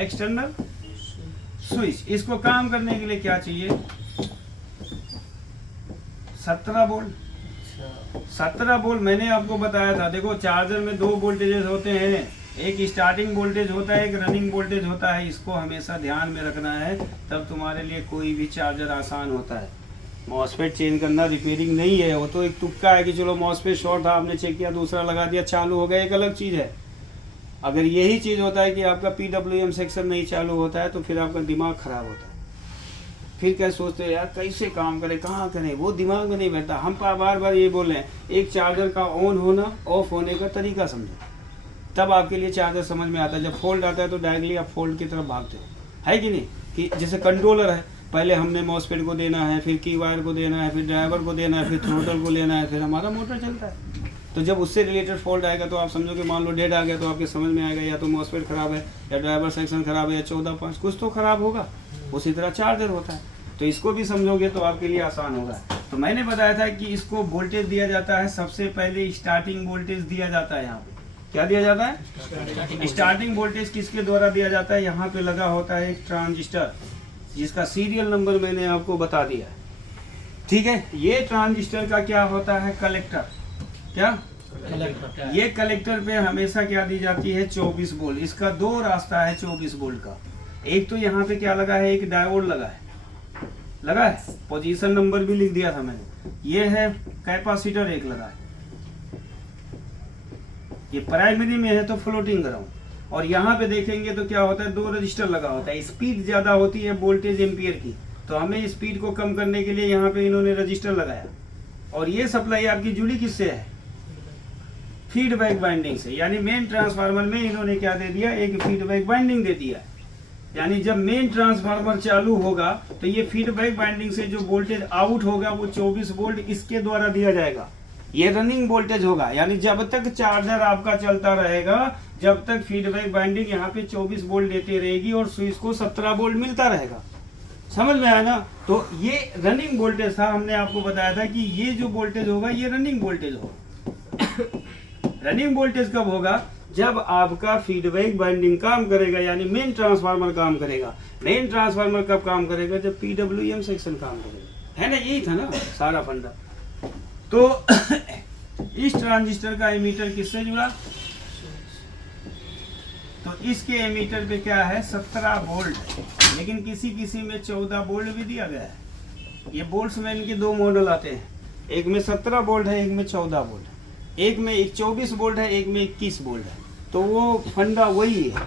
External switch. इसको काम करने के लिए क्या चाहिए? 17 वोल्ट। 17 वोल्ट मैंने आपको बताया था। देखो चार्जर में 2 वोल्टेजेस होते हैं, एक स्टार्टिंग वोल्टेज होता है, एक रनिंग वोल्टेज होता है। इसको हमेशा ध्यान में रखना है, तब तुम्हारे लिए कोई भी चार्जर आसान होता है। मॉसफेट चेंज करना रिपेयरिंग नहीं है, वो तो एक तुक्का है कि चलो मॉसफेट शॉर्ट था, आपने चेक किया, दूसरा लगा दिया, चालू हो गया, एक अलग चीज़ है। अगर यही चीज़ होता है कि आपका PWM सेक्शन नहीं चालू होता है तो फिर आपका दिमाग खराब होता है। फिर क्या सोचते हैं यार कैसे काम करें, कहाँ करें, वो दिमाग में नहीं बैठता। हम बार बार ये बोल रहे हैं, एक चार्जर का ऑन होना ऑफ होने का तरीका समझो, तब आपके लिए चार्जर समझ में आता है। जब फोल्ड आता है तो डायरेक्टली आप फोल्ड की तरफ भागते हो, है कि नहीं? कि जैसे कंट्रोलर है, पहले हमने मॉसफेट को देना है, फिर की वायर को देना है, फिर ड्राइवर को देना है, फिर थ्रोटल को लेना है, फिर हमारा मोटर चलता है। तो जब उससे रिलेटेड फॉल्ट आएगा तो आप समझो कि मान लो डेड आ गया, तो आपके समझ में आएगा या तो मॉसफेट खराब है, या ड्राइवर सेक्शन खराब है, या 14.5 कुछ तो खराब होगा। उसी तरह चार्जर होता है, तो इसको भी समझोगे तो आपके लिए आसान होगा। तो मैंने बताया था कि इसको वोल्टेज दिया जाता है, सबसे पहले स्टार्टिंग वोल्टेज दिया जाता है। यहाँ पे क्या दिया जाता है? स्टार्टिंग वोल्टेज किसके द्वारा दिया जाता है? यहाँ पे लगा होता है एक ट्रांजिस्टर, जिसका सीरियल नंबर मैंने आपको बता दिया है, ठीक है। ये ट्रांजिस्टर का क्या होता है? कलेक्टर। क्या कलेक्टर? ये कलेक्टर पे हमेशा क्या दी जाती है? 24 वोल्ट। इसका 2 रास्ता है 24 वोल्ट का। एक तो यहाँ पे क्या लगा है? एक डायोड लगा है, पोजीशन नंबर भी लिख दिया था मैंने। ये है कैपेसिटर एक लगा है, ये प्राइमरी में है तो फ्लोटिंग ग्राउंड। और यहाँ पे देखेंगे तो क्या होता है? 2 रजिस्टर लगा होता है। स्पीड ज्यादा होती है वोल्टेज एम्पियर की, तो हमें स्पीड को कम करने के लिए यहाँ पे इन्होंने रजिस्टर लगाया। और ये सप्लाई आपकी जुड़ी किससे है? फीडबैक बाइंडिंग से। यानी मेन ट्रांसफार्मर में इन्होंने क्या दे दिया? एक फीडबैक बाइंडिंग दे दिया। यानी जब मेन ट्रांसफार्मर चालू होगा तो ये फीडबैक बाइंडिंग से जो वोल्टेज आउट होगा वो 24 वोल्ट इसके द्वारा दिया जाएगा। ये रनिंग वोल्टेज होगा, यानी जब तक चार्जर आपका चलता रहेगा, जब तक फीडबैक बाइंडिंग यहाँ पे 24 वोल्ट देती रहेगी और स्विच को 17 वोल्ट मिलता रहेगा। समझ में आया ना? तो ये रनिंग वोल्टेज था। हमने आपको बताया था कि ये जो वोल्टेज होगा ये रनिंग वोल्टेज होगा। रनिंग वोल्टेज कब होगा? जब आपका फीडबैक बाइंडिंग काम करेगा, यानी मेन ट्रांसफार्मर काम करेगा। मेन ट्रांसफार्मर कब काम करेगा? जब PWM सेक्शन काम करेगा, है ना? यही था ना सारा फंडा। तो इस ट्रांजिस्टर का एमीटर किससे जुड़ा? तो इसके एमीटर पे क्या है? 17 वोल्ट, लेकिन किसी में 14 वोल्ट भी दिया गया है। ये वोल्ट्स में इनके 2 मॉडल आते हैं, एक में 17 वोल्ट है, एक में 14 वोल्ट है। एक में 24 वोल्ट है, एक में 21 वोल्ट है। तो वो फंडा वही है,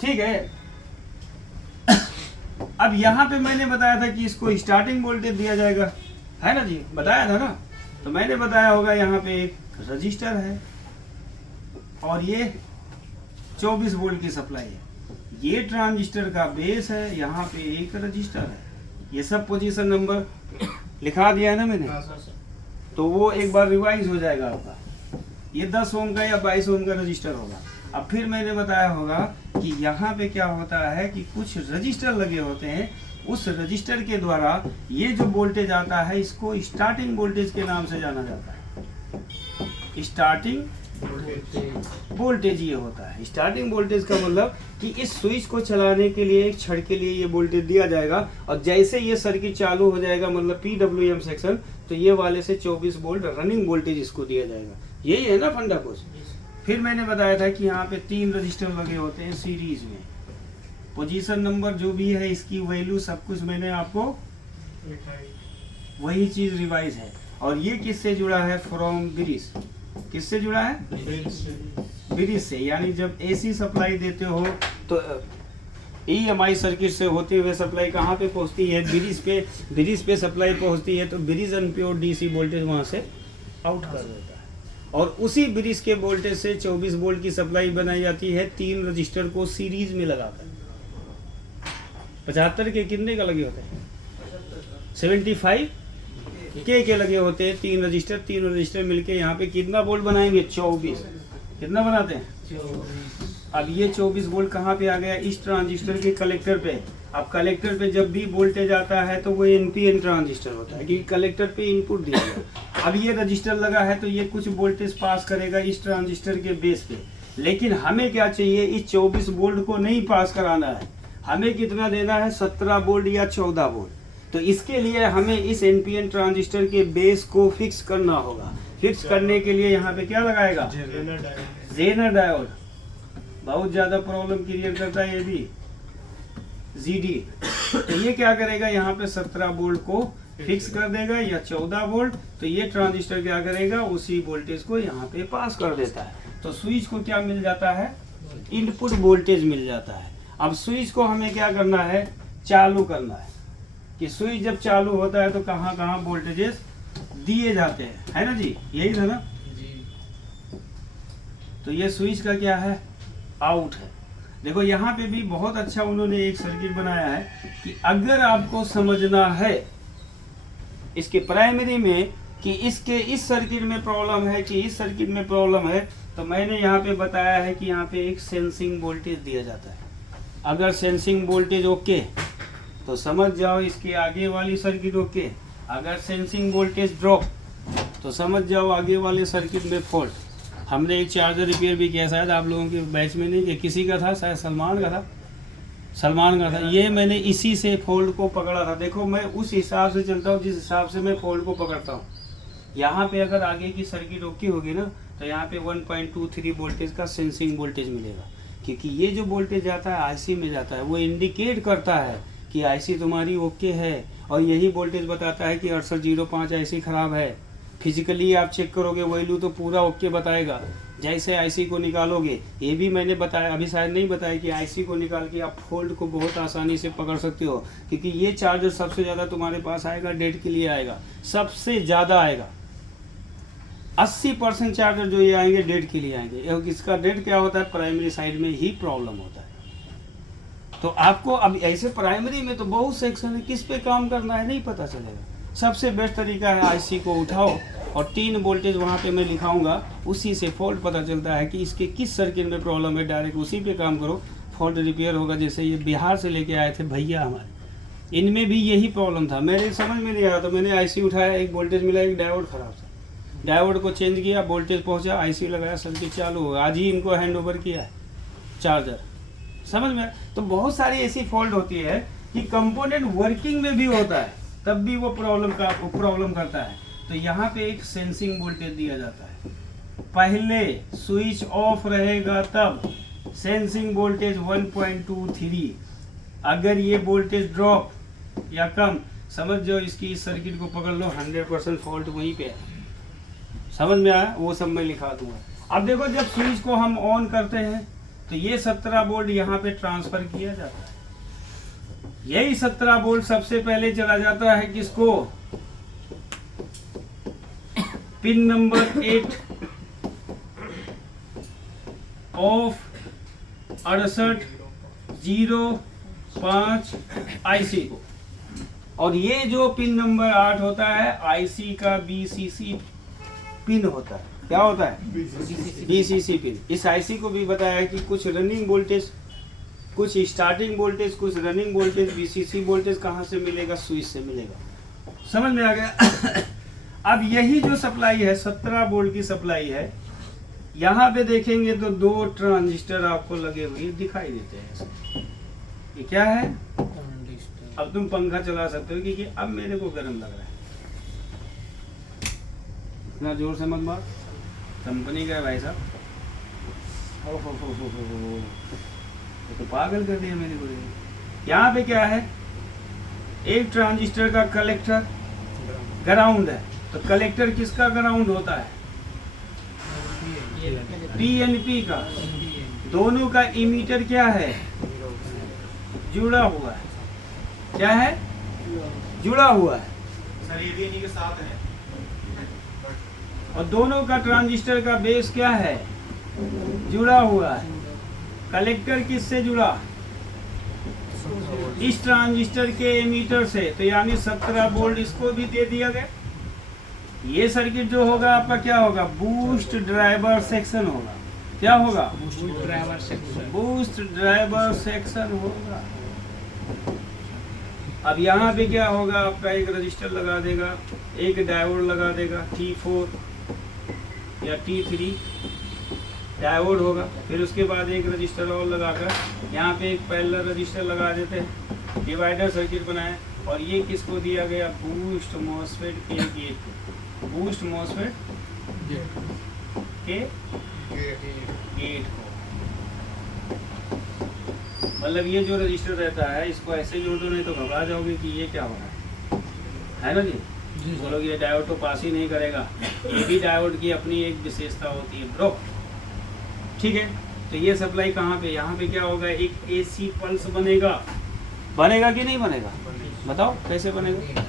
ठीक है। अब यहाँ पे मैंने बताया था कि इसको स्टार्टिंग वोल्टेज दिया जाएगा, है ना जी? बताया था ना? तो मैंने बताया होगा यहाँ पे एक रजिस्टर है और ये 24 वोल्ट की सप्लाई है। ये ट्रांजिस्टर का बेस है, यहाँ पे एक रजिस्टर है। ये सब पोजीशन नंबर लिखा दिया है ना मैंने, तो वो एक बार रिवाइज हो जाएगा आपका। ये 10 ओम का या 22 ओम का रजिस्टर होगा। अब फिर मैंने बताया होगा कि यहाँ पे क्या होता है कि कुछ रजिस्टर लगे होते हैं, उस रजिस्टर के द्वारा ये जो वोल्टेज आता है इसको स्टार्टिंग वोल्टेज के नाम से जाना जाता है। स्टार्टिंग वोल्टेज ये होता है। स्टार्टिंग वोल्टेज का मतलब कि इस स्विच को चलाने के लिए एक क्षण के लिए ये वोल्टेज दिया जाएगा, और जैसे ये सर्किट चालू हो जाएगा मतलब PWM सेक्शन, तो ये वाले से 24 वोल्ट रनिंग वोल्टेज इसको दिया जाएगा। यही है ना फंडा कुछ। फिर मैंने बताया था कि यहाँ पे 3 रजिस्टर लगे होते हैं सीरीज में। पोजीशन नंबर जो भी है, इसकी वैल्यू सब कुछ मैंने आपको वही चीज रिवाइज है। और ये किससे जुड़ा है? From bridge. किससे जुड़ा है? ब्रिज से। यानी जब AC सप्लाई देते हो तो EMI सर्किट से होते हुए सप्लाई कहाँ पे पहुँचती है? ब्रिज पे सप्लाई पहुँचती है, तो ब्रिज अनप्योर DC वोल्टेज वहाँ से आउट कर देता है। और उसी ब्रिज के वोल्टेज से 24 वोल्ट की सप्लाई बनाई जाती है 3 रजिस्टर को सीरीज में लगाकर। 75 के कितने का लगे होते हैं? 75 के लगे होते हैं 3 रजिस्टर। 3 रजिस्टर मिलके यहाँ पे कितना वोल्ट बनाएंगे? 24। कितना बनाते हैं? 24। अब ये 24 वोल्ट कहाँ पे आ गया? इस ट्रांजिस्टर के कलेक्टर पे। अब कलेक्टर पे जब भी वोल्टेज आता है तो वो NPN ट्रांजिस्टर होता है, क्योंकि कलेक्टर पे इनपुट दिया गया। अब ये रजिस्टर लगा है तो ये कुछ वोल्टेज पास करेगा इस ट्रांजिस्टर के बेस पे, लेकिन हमें क्या चाहिए, इस 24 वोल्ट को नहीं पास कराना है, हमें कितना देना है, 17 वोल्ट या 14 वोल्ट। तो इसके लिए हमें इस एनपीएन ट्रांजिस्टर के बेस को फिक्स करना होगा। फिक्स करने के लिए यहाँ पे क्या लगाएगा, जेनर डायोड। बहुत ज़्यादा प्रॉब्लम क्रिएट करता है ये भी, जीडी। तो ये क्या करेगा, यहाँ पे 17 वोल्ट को फिक्स कर देगा या 14 वोल्ट। तो ये ट्रांजिस्टर क्या करेगा, उसी वोल्टेज को यहाँ पे पास कर देता है। तो स्विच को क्या मिल जाता है, इनपुट वोल्टेज मिल जाता है। अब स्विच को हमें क्या करना है, चालू करना है, कि स्विच जब चालू होता है तो कहाँ कहाँ वोल्टेजेस दिए जाते हैं, है ना जी, यही था ना जी। तो ये स्विच का क्या है, आउट है। देखो यहाँ पे भी बहुत अच्छा उन्होंने एक सर्किट बनाया है कि अगर आपको समझना है इसके प्राइमरी में कि इसके इस सर्किट में प्रॉब्लम है कि इस सर्किट में प्रॉब्लम है, तो मैंने यहाँ पे बताया है कि यहाँ पे एक सेंसिंग वोल्टेज दिया जाता है। अगर सेंसिंग वोल्टेज ओके तो समझ जाओ इसके आगे वाली सर्किट ओके। अगर सेंसिंग वोल्टेज ड्रॉप तो समझ जाओ आगे वाले सर्किट में फॉल्ट। हमने एक चार्जर रिपेयर भी किया, शायद आप लोगों के बैच में नहीं, कि किसी का था, शायद सलमान का था। ये मैंने इसी से फॉल्ट को पकड़ा था। देखो मैं उस हिसाब से चलता हूँ जिस हिसाब से मैं फॉल्ट को पकड़ता हूँ। यहाँ पे अगर आगे की सर्किट ओके होगी ना, तो यहाँ पे 1.23 वोल्टेज का सेंसिंग वोल्टेज मिलेगा, क्योंकि ये जो वोल्टेज जाता है आईसी में जाता है, वो इंडिकेट करता है कि आईसी तुम्हारी ओके है। और यही वोल्टेज बताता है कि 6805 आईसी ख़राब है। फिजिकली आप चेक करोगे वैल्यू तो पूरा ओके बताएगा। जैसे आईसी को निकालोगे, ये भी मैंने बताया, अभी शायद नहीं बताया, कि आईसी को निकाल के आप फॉल्ट को बहुत आसानी से पकड़ सकते हो, क्योंकि ये चार्जर सबसे ज़्यादा तुम्हारे पास आएगा, डेड के लिए आएगा, सबसे ज़्यादा आएगा। 80% चार्जर जो ये आएंगे डेड के लिए आएंगे। इसका डेड क्या होता है, प्राइमरी साइड में ही प्रॉब्लम होता है। तो आपको अब ऐसे प्राइमरी में तो बहुत सेक्शन है, किस पे काम करना है नहीं पता चलेगा। सबसे बेस्ट तरीका है आईसी को उठाओ और 3 वोल्टेज वहाँ पे मैं लिखाऊंगा, उसी से फॉल्ट पता चलता है कि इसके किस सर्किट में प्रॉब्लम है, डायरेक्ट उसी पे काम करो, फॉल्ट रिपेयर होगा। जैसे ये बिहार से लेके आए थे भैया हमारे, इनमें भी यही प्रॉब्लम था, मेरे समझ में नहीं आया, तो मैंने आईसी उठाया, एक वोल्टेज मिला, एक डायोड ख़राब था, डायोड को चेंज किया, वोल्टेज पहुँचा, आईसी लगाया, सर्किट चालू हो गया। आज ही इनको हैंड ओवर किया है चार्जर, समझ में। तो बहुत सारी ऐसी फॉल्ट होती है कि कंपोनेंट वर्किंग में भी होता है, तब भी वो प्रॉब्लम करता है। तो यहाँ पे एक सेंसिंग वोल्टेज दिया जाता है, पहले स्विच ऑफ रहेगा तब सेंसिंग वोल्टेज 1.23। अगर ये वोल्टेज ड्रॉप या कम, समझ जाओ इसकी इस सर्किट को पकड़ लो, 100% फॉल्ट वहीं पे है। समझ में आया, वो सब मैं लिखा दूंगा। अब देखो जब स्विच को हम ऑन करते हैं तो ये 17 वोल्ट यहाँ पे ट्रांसफर किया जाता है। यही 17 वोल्ट सबसे पहले चला जाता है किसको, पिन नंबर 8 ऑफ 6805 आईसी को। और ये जो पिन नंबर 8 होता है आईसी का बीसीसी पिन होता है। क्या होता है, बीसीसी पिन। इस आईसी को भी बताया कि कुछ रनिंग वोल्टेज, कुछ स्टार्टिंग वोल्टेज, कुछ रनिंग वोल्टेज, बीसीसी वोल्टेज कहाँ से मिलेगा, स्विच से मिलेगा। समझ में आ गया। अब यही जो सप्लाई है 17 वोल्ट की सप्लाई है, यहाँ पे देखेंगे तो 2 ट्रांजिस्टर आपको लगे हुए दिखाई देते हैं। ये क्या है, अब तुम पंखा चला सकते हो, क्योंकि अब मेरे को गर्म लग रहा है। इतना जोर से मत मार, कंपनी का है भाई साहब। हो तो पागल कर दिया मेरे को। यहाँ पे क्या है, एक ट्रांजिस्टर का कलेक्टर ग्राउंड है, तो कलेक्टर किसका ग्राउंड होता है, पीएनपी का। दोनों का इमीटर क्या है, जुड़ा हुआ है। क्या है, जुड़ा हुआ है सर, ये भी इन्हीं के साथ है। और दोनों का ट्रांजिस्टर का बेस क्या है, जुड़ा हुआ है। कलेक्टर किससे जुड़ा, इस ट्रांजिस्टर के एमीटर से, तो यानी 17 वोल्ट इसको भी दे दिया गया। ये सर्किट जो होगा आपका क्या होगा, बूस्ट ड्राइवर सेक्शन होगा। क्या होगा, बूस्ट ड्राइवर सेक्शन होगा। अब यहाँ पे क्या होगा, आपका एक रजिस्टर लगा देगा, एक डायोड लगा देगा, T4 या T3, डायोड होगा। फिर उसके बाद एक रजिस्टर और लगाकर यहाँ पे एक पैरेलल रजिस्टर लगा देते हैं, डिवाइडर सर्किट बनाए। और ये किसको दिया गया, बूस्ट मॉसफेट के गेट को, बूस्ट मॉसफेट के गेट को। मतलब ये जो रजिस्टर रहता है इसको ऐसे जोड़ दो, नहीं तो घबरा जाओगे कि ये क्या हो रहा है ना जी। बोलोगे ये डायोड तो पास ही नहीं करेगा। ये भी डायोड की अपनी एक विशेषता होती है ब्रो, ठीक है। तो ये सप्लाई कहाँ पे, यहाँ पे क्या होगा, एक एसी पल्स बनेगा। बनेगा कि नहीं बनेगा, बताओ कैसे बनेगा।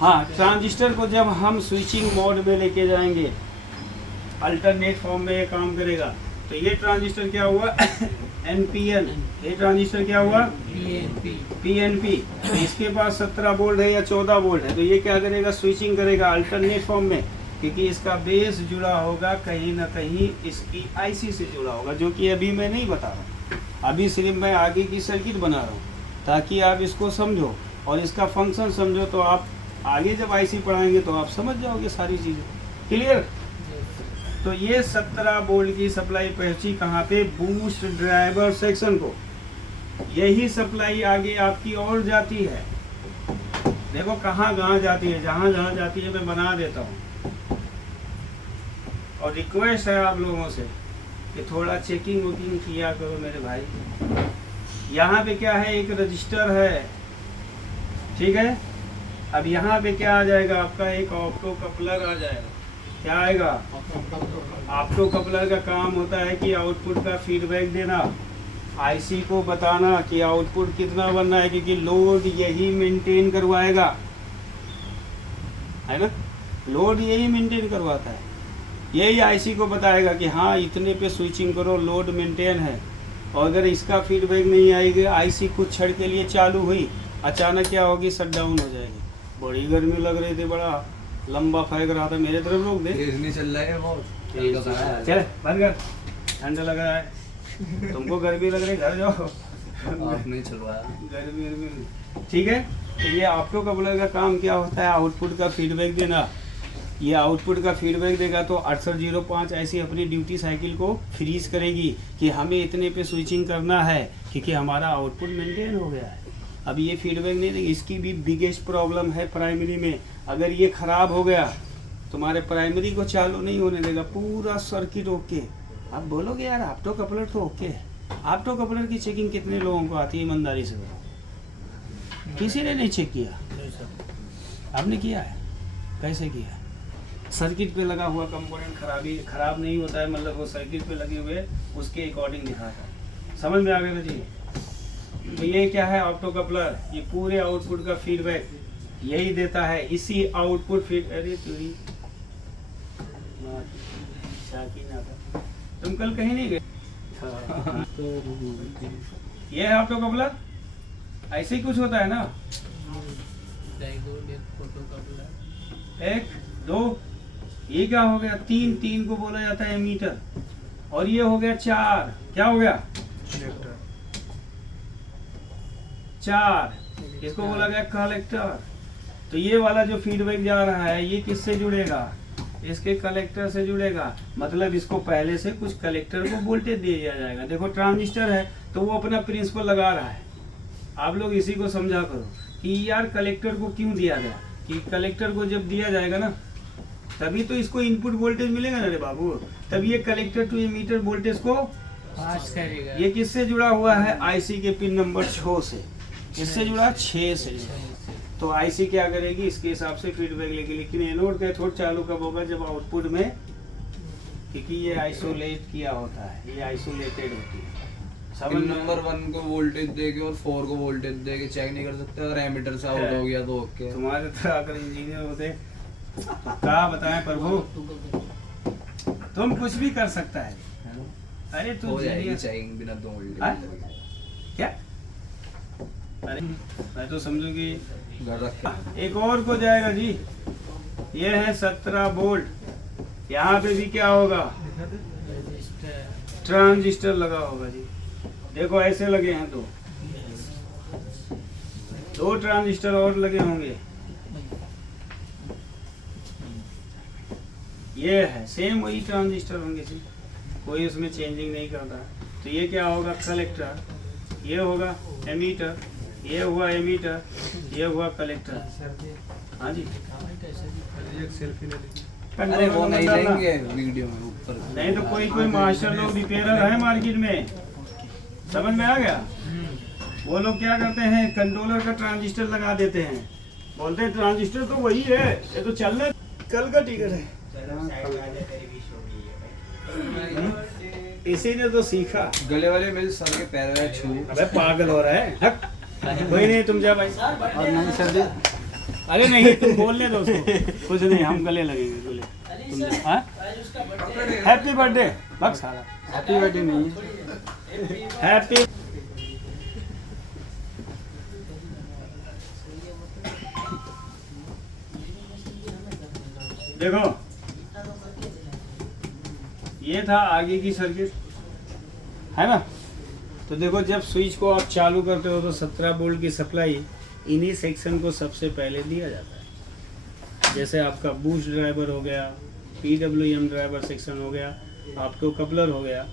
हाँ, ट्रांजिस्टर को जब हम स्विचिंग मोड में लेके जाएंगे, अल्टरनेट फॉर्म में ये काम करेगा। तो ये ट्रांजिस्टर क्या हुआ NPN, ये ट्रांजिस्टर क्या हुआ PNP। तो इसके पास 17 वोल्ट है या 14 वोल्ट है, तो ये क्या करेगा, स्विचिंग करेगा अल्टरनेट फॉर्म में, क्योंकि इसका बेस जुड़ा होगा कहीं ना कहीं इसकी IC से जुड़ा होगा, जो कि अभी मैं नहीं बता रहा। अभी सिर्फ मैं आगे की सर्किट बना रहा हूँ ताकि आप इसको समझो और इसका फंक्शन समझो, तो आप आगे जब IC पढ़ाएंगे तो आप समझ जाओगे सारी चीज़ें। क्लियर। तो ये 17 वोल्ट की सप्लाई पहुंची कहाँ पे, बूस्ट ड्राइवर सेक्शन को। यही सप्लाई आगे आपकी और जाती है, देखो कहाँ कहाँ जाती है, जहाँ जहाँ जाती है मैं बना देता हूँ। और रिक्वेस्ट है आप लोगों से कि थोड़ा चेकिंग वुकिंग किया करो मेरे भाई। यहाँ पे क्या है, एक रजिस्टर है, ठीक है। अब यहाँ पे क्या आ जाएगा, आपका एक ऑप्टो कपलर आ जाएगा। क्या आएगा, ऑप्टो कपलर का काम होता है कि आउटपुट का फीडबैक देना, IC को बताना कि आउटपुट कितना बनना है, क्योंकि लोड यही मेंटेन करवाएगा, है ना। लोड यही मेंटेन करवाता है, यही IC को बताएगा कि हाँ इतने पे स्विचिंग करो, लोड मेंटेन है। और अगर इसका फीडबैक नहीं आएगा, IC कुछ क्षण के लिए चालू हुई, अचानक क्या होगी, शट डाउन हो जाएगी। बड़ी गर्मी लग रही थी, बड़ा लंबा फेंक रहा था, मेरे तरफ रोक दे। नहीं चल रहा है बहुत, चल बंद कर, ठंडा लग रहा है, तुमको गर्मी लग रही है, घर जाओ। आप नहीं चलवाया गर्मी, ठीक है। तो ये ऑप्टो कपलर का काम क्या होता है, आउटपुट का फीडबैक देना। ये आउटपुट का फीडबैक देगा तो 6805 ऐसी अपनी ड्यूटी साइकिल को फ्रीज करेगी कि हमें इतने पे स्विचिंग करना है, क्योंकि हमारा आउटपुट मेंटेन हो गया है। अब ये फीडबैक नहीं देगी, इसकी भी बिगेस्ट प्रॉब्लम है प्राइमरी में। अगर ये ख़राब हो गया, तुम्हारे प्राइमरी को चालू नहीं होने देगा, पूरा सर्किट ओके। आप बोलोगे यार ऑप्टो कपलर तो ओके है। ऑप्टो कपलर की चेकिंग कितने लोगों को आती है, ईमानदारी से बताओ। किसी ने नहीं चेक किया, आपने किया है, कैसे किया है। सर्किट पे लगा हुआ कंपोनेंट खराब नहीं होता है, मतलब वो सर्किट पे लगे हुए उसके अकॉर्डिंग दिखाता है। समझ में आ गया जी। तो ये क्या है, ऑप्टो कपलर, ये पूरे आउटपुट का फीडबैक यही देता है। इसी आउटपुट फीड, अरे तुम कल कहीं नहीं गए। ये है ऑप्टो कपलर, ऐसे ही कुछ होता है ना, 1 2, ये क्या हो गया, 3 को बोला जाता है मीटर, और ये हो गया 4, क्या हो गया 4, इसको बोला गया कलेक्टर। तो ये वाला जो फीडबैक जा रहा है ये किससे जुड़ेगा, इसके कलेक्टर से जुड़ेगा। मतलब इसको पहले से कुछ कलेक्टर को वोल्टेज दे दिया जाएगा। देखो ट्रांजिस्टर है तो वो अपना प्रिंसिपल लगा रहा है। आप लोग इसी को समझा करो कि यार कलेक्टर को क्यों दिया गया, कि कलेक्टर को जब दिया जाएगा ना तभी तो इसको इनपुट वोल्टेज मिलेगा ना रे बाबू, तब ये कलेक्टर टू एमीटर वोल्टेज को पास करेगा। ये किससे जुड़ा हुआ है, IC के पिन नंबर 6 से। किससे जुड़ा, 6 से। तो IC क्या करेगी, इसके हिसाब से फीडबैक लेगी। लेकिन एनोड कैथोड चालू कब होगा, जब आउटपुट में, क्योंकि ये आइसोलेट किया होता है, ये आइसोलेटेड होती है। पिन नंबर 1 को वोल्टेज देके और 4 को वोल्टेज देके चेक नहीं कर सकते, अगर एमीटर से आउट हो गया तो ओके। तुम्हारे तरह अगर इंजीनियर होते तो क्या बताएं प्रभु, तुम कुछ भी कर सकता है। अरे तू हो जाएगी चेकिंग बिना 2 वोल्टेज क्या, अरे मैं तो समझू कि घर रख एक और को जाएगा जी। ये है 17 वोल्ट, यहाँ पे भी क्या होगा, ट्रांजिस्टर लगा होगा जी। देखो ऐसे लगे हैं, 2 ट्रांजिस्टर और लगे होंगे। ये है सेम वही ट्रांजिस्टर होंगे जी, कोई उसमें चेंजिंग नहीं करता है। तो ये क्या होगा कलेक्टर, ये होगा एमीटर, ये हुआ एमीटर, ये हुआ कलेक्टर। हाँ जी अरे वो नहीं लेंगे वीडियो में ऊपर। नहीं तो कोई मास्टर लोग रिपेयरर है मार्केट में, समझ में आ गया। वो लोग क्या करते हैं कंट्रोलर का ट्रांजिस्टर लगा देते हैं, बोलते हैं ट्रांजिस्टर तो वही है, ये तो चल रहा कल का टिकट है। इसी ने तो सीखा। गले वाले मिल सर के पैर में छू। अबे पागल हो रहा है, हक। कोई नहीं तुम जा भाई। और नहीं सर जी, अरे नहीं तुम बोलने दो उसको, कुछ नहीं हम गले लगेंगे गले। तुम जा। हाँ? हैप्पी बर्थडे बस सारा। हैप्पी बर्थडे नहीं है। हैप्पी देखो ये था आगे की सर्किट है ना। तो देखो जब स्विच को आप चालू करते हो तो 17 वोल्ट की सप्लाई इन्हीं सेक्शन को सबसे पहले दिया जाता है। जैसे आपका बूस्ट ड्राइवर हो गया, PWM ड्राइवर सेक्शन हो गया, ऑप्टो कपलर हो गया,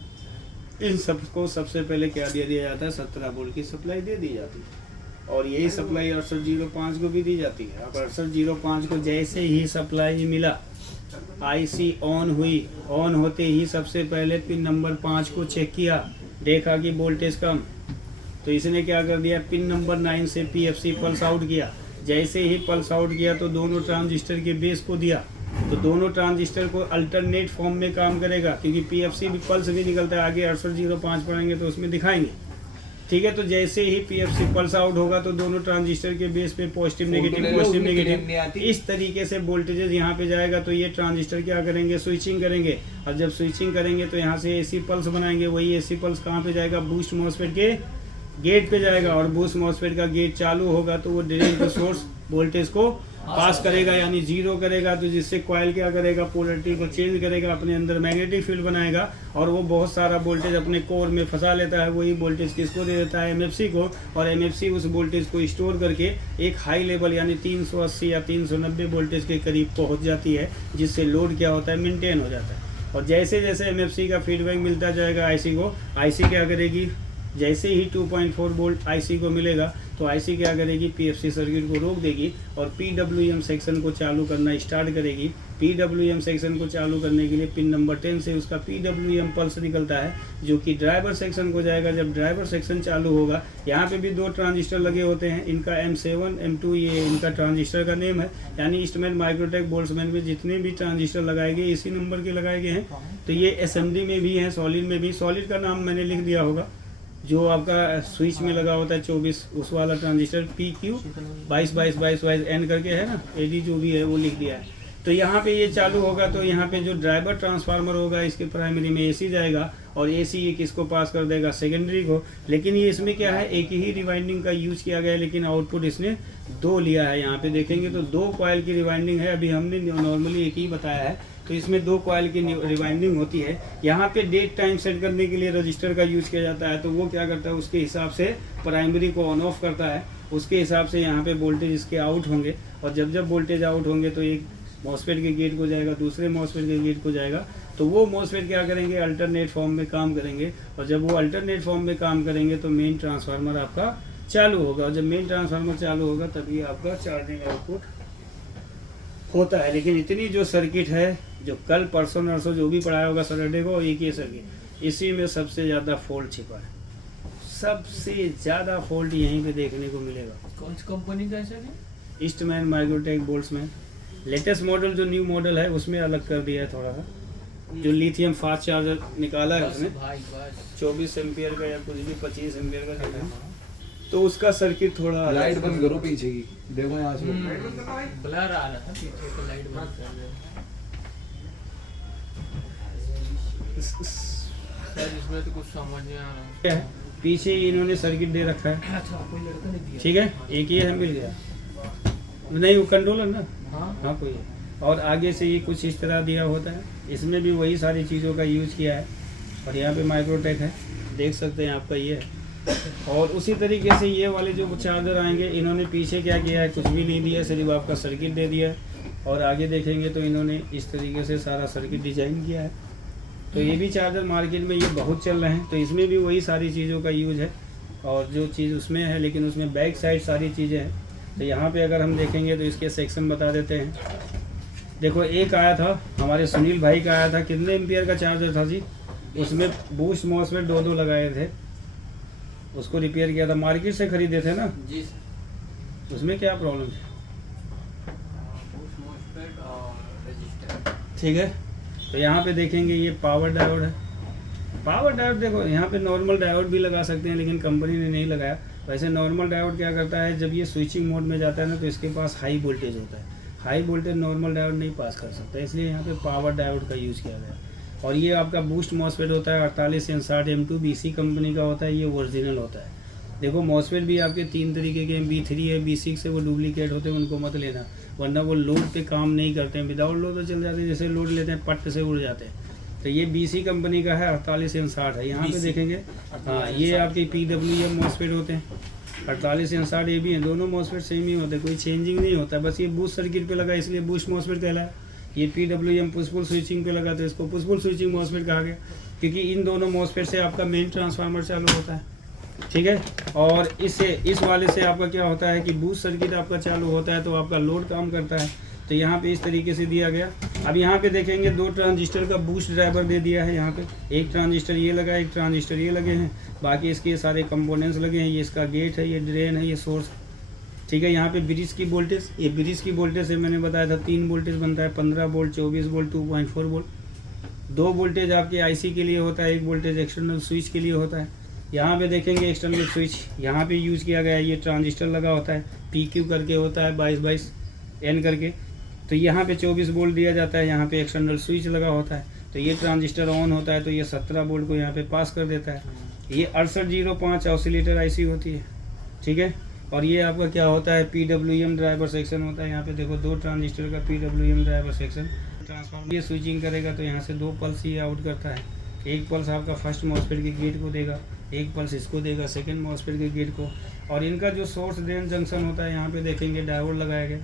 इन सबको सबसे पहले क्या दिया जाता है 17 वोल्ट की सप्लाई दे दी जाती है। और यही सप्लाई 6805 को भी दी जाती है। अब 6805 को जैसे ही सप्लाई मिला, आईसी ऑन हुई, ऑन होते ही सबसे पहले पिन नंबर 5 को चेक किया, देखा कि वोल्टेज कम, तो इसने क्या कर दिया पिन नंबर 9 से PFC पल्स आउट किया। जैसे ही पल्स आउट किया तो दोनों ट्रांजिस्टर के बेस को दिया, तो दोनों ट्रांजिस्टर को अल्टरनेट फॉर्म में काम करेगा, क्योंकि PFC भी पल्स भी निकलता है, आगे 6805 पढ़ेंगे तो उसमें दिखाएंगे। ठीक है, तो जैसे ही PFC पल्स आउट होगा तो दोनों ट्रांजिस्टर के बेस पे पॉजिटिव नेगेटिव इस तरीके से वोल्टेजेस यहाँ पे जाएगा। तो ये ट्रांजिस्टर क्या करेंगे स्विचिंग करेंगे, और जब स्विचिंग करेंगे तो यहाँ से AC पल्स बनाएंगे। वही AC पल्स कहाँ पे जाएगा बूस्ट मॉसफेट के गेट पे जाएगा, और बूस्ट मॉसफेट का गेट चालू होगा तो वो ड्रेन टू सोर्स वोल्टेज को पास करेगा, यानी जीरो करेगा। तो जिससे कॉइल क्या करेगा पोलरिटी को चेंज करेगा, अपने अंदर मैग्नेटिक फील्ड बनाएगा, और वो बहुत सारा वोल्टेज अपने कोर में फंसा लेता है। वही वोल्टेज किसको दे देता है MFC को, और MFC उस वोल्टेज को स्टोर करके एक हाई लेवल यानी 380 या 390 वोल्टेज के करीब पहुंच जाती है, जिससे लोड क्या होता है मेंटेन हो जाता है। और जैसे जैसे MFC का फीडबैक मिलता जाएगा IC को, IC क्या करेगी जैसे ही 2.4 वोल्ट IC को मिलेगा तो IC क्या करेगी PFC सर्किट को रोक देगी और PWM सेक्शन को चालू करना स्टार्ट करेगी। PWM सेक्शन को चालू करने के लिए पिन नंबर 10 से उसका PWM पल्स निकलता है, जो कि ड्राइवर सेक्शन को जाएगा। जब ड्राइवर सेक्शन चालू होगा, यहाँ पे भी दो ट्रांजिस्टर लगे होते हैं, इनका M7 M2 ये इनका ट्रांजिस्टर का नेम है। यानी ईस्टमैन माइक्रोटेक बोल्ट्समैन में जितने भी ट्रांजिस्टर लगाए गए इसी नंबर के लगाए गए हैं। तो ये SMD में भी है, सॉलिड में भी। सॉलिड का नाम मैंने लिख दिया होगा, जो आपका स्विच में लगा होता है 24 उस वाला ट्रांजिस्टर PQ 22 N करके है ना, AD जो भी है वो लिख दिया है। तो यहाँ पे ये चालू होगा तो यहाँ पे जो ड्राइवर ट्रांसफार्मर होगा इसके प्राइमरी में AC जाएगा, और AC ये किसको पास कर देगा सेकेंडरी को। लेकिन ये इसमें क्या है एक ही रिवाइंडिंग का यूज किया गया है, लेकिन आउटपुट इसने दो लिया है। यहाँ पे देखेंगे तो दो कॉइल की रिवाइंडिंग है, अभी हमने नॉर्मली एक ही बताया है, तो इसमें दो कॉइल की रिवाइंडिंग होती है। यहाँ पे डेट टाइम सेट करने के लिए रजिस्टर का यूज किया जाता है, तो वो क्या करता है उसके हिसाब से प्राइमरी को ऑन ऑफ करता है, उसके हिसाब से यहाँ पे वोल्टेज इसके आउट होंगे। और जब जब वोल्टेज आउट होंगे तो एक मॉसफेट के गेट को जाएगा, दूसरे मॉसफेट के गेट को जाएगा, तो वो मॉसफेट क्या करेंगे अल्टरनेट फॉर्म में काम करेंगे। और जब वो अल्टरनेट फॉर्म में काम करेंगे तो मेन ट्रांसफार्मर आपका चालू होगा, और जब मेन ट्रांसफार्मर चालू होगा तभी आपका चार्जिंग आउटपुट होता है। लेकिन इतनी जो सर्किट है, जो कल परसों नरसों जो भी पढ़ाया होगा सैटरडे को, एक ही सर्किट, इसी में सबसे ज़्यादा फॉल्ट छिपा है। सबसे ज़्यादा फॉल्ट यहीं पे देखने को मिलेगा। कौन सी कंपनी का है sir? Eastman Microtek Boltzmann. Latest model जो न्यू मॉडल है उसमें अलग कर दिया है थोड़ा सा, जो लिथियम फास्ट चार्जर निकाला है उसमें 24 एम्पियर का या कुछ भी 25 एम्पियर का जो है, तो उसका सर्किट थोड़ा लाइट बंद करो पीछे की, देखो यहाँ से ब्लर आ रहा था पीछे को, लाइट बंद कर दे सर। इसमें तो कुछ समझ नहीं आ रहा है। पीछे इन्होंने सर्किट दे रखा है, अच्छा कोई लड़का ने दिया। ठीक है, एक ही है मिल गया नहीं, वो कंट्रोलर ना, हाँ कोई है। और आगे से ये कुछ इस तरह दिया होता है, इसमें भी वही सारी चीज़ों का यूज किया है। और यहाँ पे माइक्रोटेक है, देख सकते हैं आपका ये है। और उसी तरीके से ये वाले जो चार्जर आएंगे, इन्होंने पीछे क्या किया है कुछ भी नहीं दिया, सिर्फ आपका सर्किट दे दिया है। और आगे देखेंगे तो इन्होंने इस तरीके से सारा सर्किट डिजाइन किया है। तो ये भी चार्जर मार्केट में ये बहुत चल रहे हैं, तो इसमें भी वही सारी चीज़ों का यूज है और जो चीज़ उसमें है, लेकिन उसमें बैक साइड सारी चीज़ें हैं। तो यहाँ पे अगर हम देखेंगे तो इसके सेक्शन बता देते हैं। देखो एक आया था हमारे सुनील भाई का, आया था कितने एम्पियर का चार्जर था जी, उसमें बूस्ट मॉसफेट 2 लगाए थे, उसको रिपेयर किया था, मार्केट से खरीदे थे ना जी। उसमें क्या प्रॉब्लम थी? MOSFET और रजिस्टर। ठीक है, तो यहाँ पे देखेंगे ये पावर डायोड है। पावर डायोड देखो यहाँ पे नॉर्मल डायोड भी लगा सकते हैं, लेकिन कंपनी ने नहीं लगाया। वैसे नॉर्मल डायोड क्या करता है, जब ये स्विचिंग मोड में जाता है ना तो इसके पास हाई वोल्टेज होता है, हाई वोल्टेज नॉर्मल डायोड नहीं पास कर सकता, इसलिए यहाँ पे पावर डायोड का यूज़ किया गया। और ये आपका बूस्ट मॉसफेट होता है 4860 M2 BC कंपनी का होता है, ये ओरिजिनल होता है। देखो मॉसफेट भी आपके 3 तरीके के, B3 है, B6 है, वो डुप्लीकेट होते हैं, उनको मत लेना, वरना वो लोड पे काम नहीं करते हैं। विदाउट लोड तो चल जाते हैं, जैसे लोड लेते हैं पट से उड़ जाते हैं। तो ये BC कंपनी का है, 4860 है। यहाँ पे देखेंगे हाँ, ये आपके PWM मॉसफेट होते हैं, 4860 ये भी हैं, दोनों मॉसफेट सेम ही होते हैं, कोई चेंजिंग नहीं होता, बस ये बूस्ट सर्किट पे लगा इसलिए बूस्ट मॉसफेट कहलाया। ये PWM पुशपुल स्विचिंग पे लगा तो इसको पुशपुल स्विचिंग मॉसफेट कहा गया, क्योंकि इन दोनों मॉसफेट से आपका मेन ट्रांसफार्मर चालू होता है। ठीक है, और इससे इस वाले से आपका क्या होता है कि बूस्ट सर्किट आपका चालू होता है तो आपका लोड काम करता है। तो यहाँ पे इस तरीके से दिया गया। अब यहाँ पे देखेंगे 2 ट्रांजिस्टर का बूस्ट ड्राइवर दे दिया है। यहाँ पे एक ट्रांजिस्टर ये लगा है, एक ट्रांजिस्टर ये लगे हैं, बाकी इसके सारे कंपोनेंट्स लगे हैं। ये इसका गेट है, ये ड्रेन है, ये सोर्स। ठीक है, यहाँ पे ब्रिज की वोल्टेज, ये ब्रिज की वोल्टेज से मैंने बताया था 3 वोल्टेज बनता है, 15 वोल्ट, 24 वोल्ट, 2.4 वोल्ट। 2 वोल्टेज आपके IC के लिए होता है, 1 वोल्टेज एक्सटर्नल स्विच के लिए होता है। यहाँ पे देखेंगे एक्सटर्नल स्विच यहाँ पे यूज़ किया गया है, ये ट्रांजिस्टर लगा होता है, PQ करके होता है, 22 N करके। तो यहाँ पे 24 वोल्ट दिया जाता है, यहाँ पे एक्सटर्नल स्विच लगा होता है। तो ये ट्रांजिस्टर ऑन होता है तो ये 17 वोल्ट को यहाँ पे पास कर देता है। ये 6805 ऑसिलेटर IC होती है। ठीक है, और ये आपका क्या होता है, PWM ड्राइवर सेक्शन होता है। यहाँ पे देखो 2 ट्रांजिस्टर का PWM ड्राइवर सेक्शन। ट्रांसफार्मर ये स्विचिंग करेगा तो यहाँ से 2 पल्स ये आउट करता है। एक पल्स आपका फर्स्ट मॉसफेट के गेट को देगा, एक पल्स इसको देगा सेकंड मॉसफेट के गेट को। और इनका जो सोर्स ड्रेन जंक्शन होता है, यहाँ पे देखेंगे डायोड लगाया गया।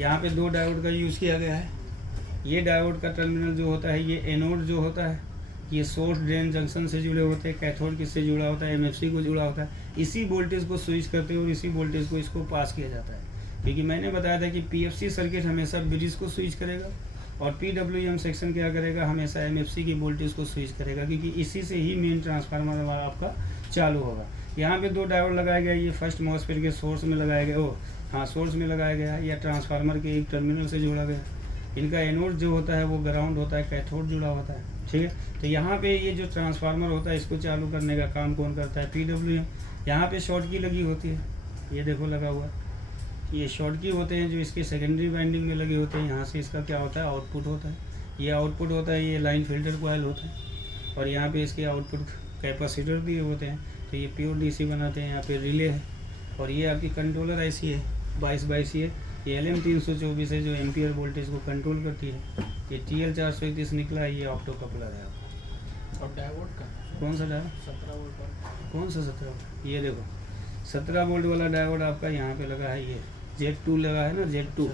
यहाँ पे 2 डायोड का यूज़ किया गया है। ये डायोड का टर्मिनल जो होता है, ये एनोड जो होता है, ये सोर्स ड्रेन जंक्शन से जुड़े होते हैं। कैथोड किससे जुड़ा होता है, MFC को जुड़ा होता है। इसी वोल्टेज को स्विच करते हैं और इसी वोल्टेज को इसको पास किया जाता है। क्योंकि मैंने बताया था कि PFC सर्किट हमेशा ब्रिज को स्विच करेगा और PWM सेक्शन क्या करेगा, हमेशा MFC की वोल्टेज को स्विच करेगा, क्योंकि इसी से ही मेन ट्रांसफार्मर हमारा आपका चालू होगा। यहाँ पे 2 डायोड लगाया गया, ये फर्स्ट मॉसफेट के सोर्स में लगाया गया, हाँ सोर्स में लगाया गया है, या ट्रांसफार्मर के एक टर्मिनल से जोड़ा गया। इनका एनोड जो होता है वो ग्राउंड होता है, कैथोड जुड़ा होता है। ठीक है, तो यहाँ पे ये जो ट्रांसफार्मर होता है इसको चालू करने का काम कौन करता है, PWM। यहाँ पे शॉर्ट की लगी होती है, ये देखो लगा हुआ, ये शॉर्ट की होते हैं जो इसके सेकेंडरी वाइंडिंग में लगे होते हैं। यहाँ से इसका क्या होता है, आउटपुट होता है, ये आउटपुट होता है, ये लाइन फिल्टर कॉइल होता है, और यहाँ पे इसके आउटपुट कैपेसिटर भी होते हैं। तो ये प्योर DC बनाते हैं। यहाँ पे रिले है, और ये आपकी कंट्रोलर IC है 22 ये LM324 है जो एम्पियर वोल्टेज को कंट्रोल करती है। ये TL431 निकला है, ये ऑप्टो कपलर है आपका। और डायोड का कौन सा डायोड, 17 वोल्ट का, कौन सा 17 वोल्ट, ये देखो 17 वोल्ट वाला डायोड आपका यहाँ पे लगा है। ये Z2 लगा है ना, Z2,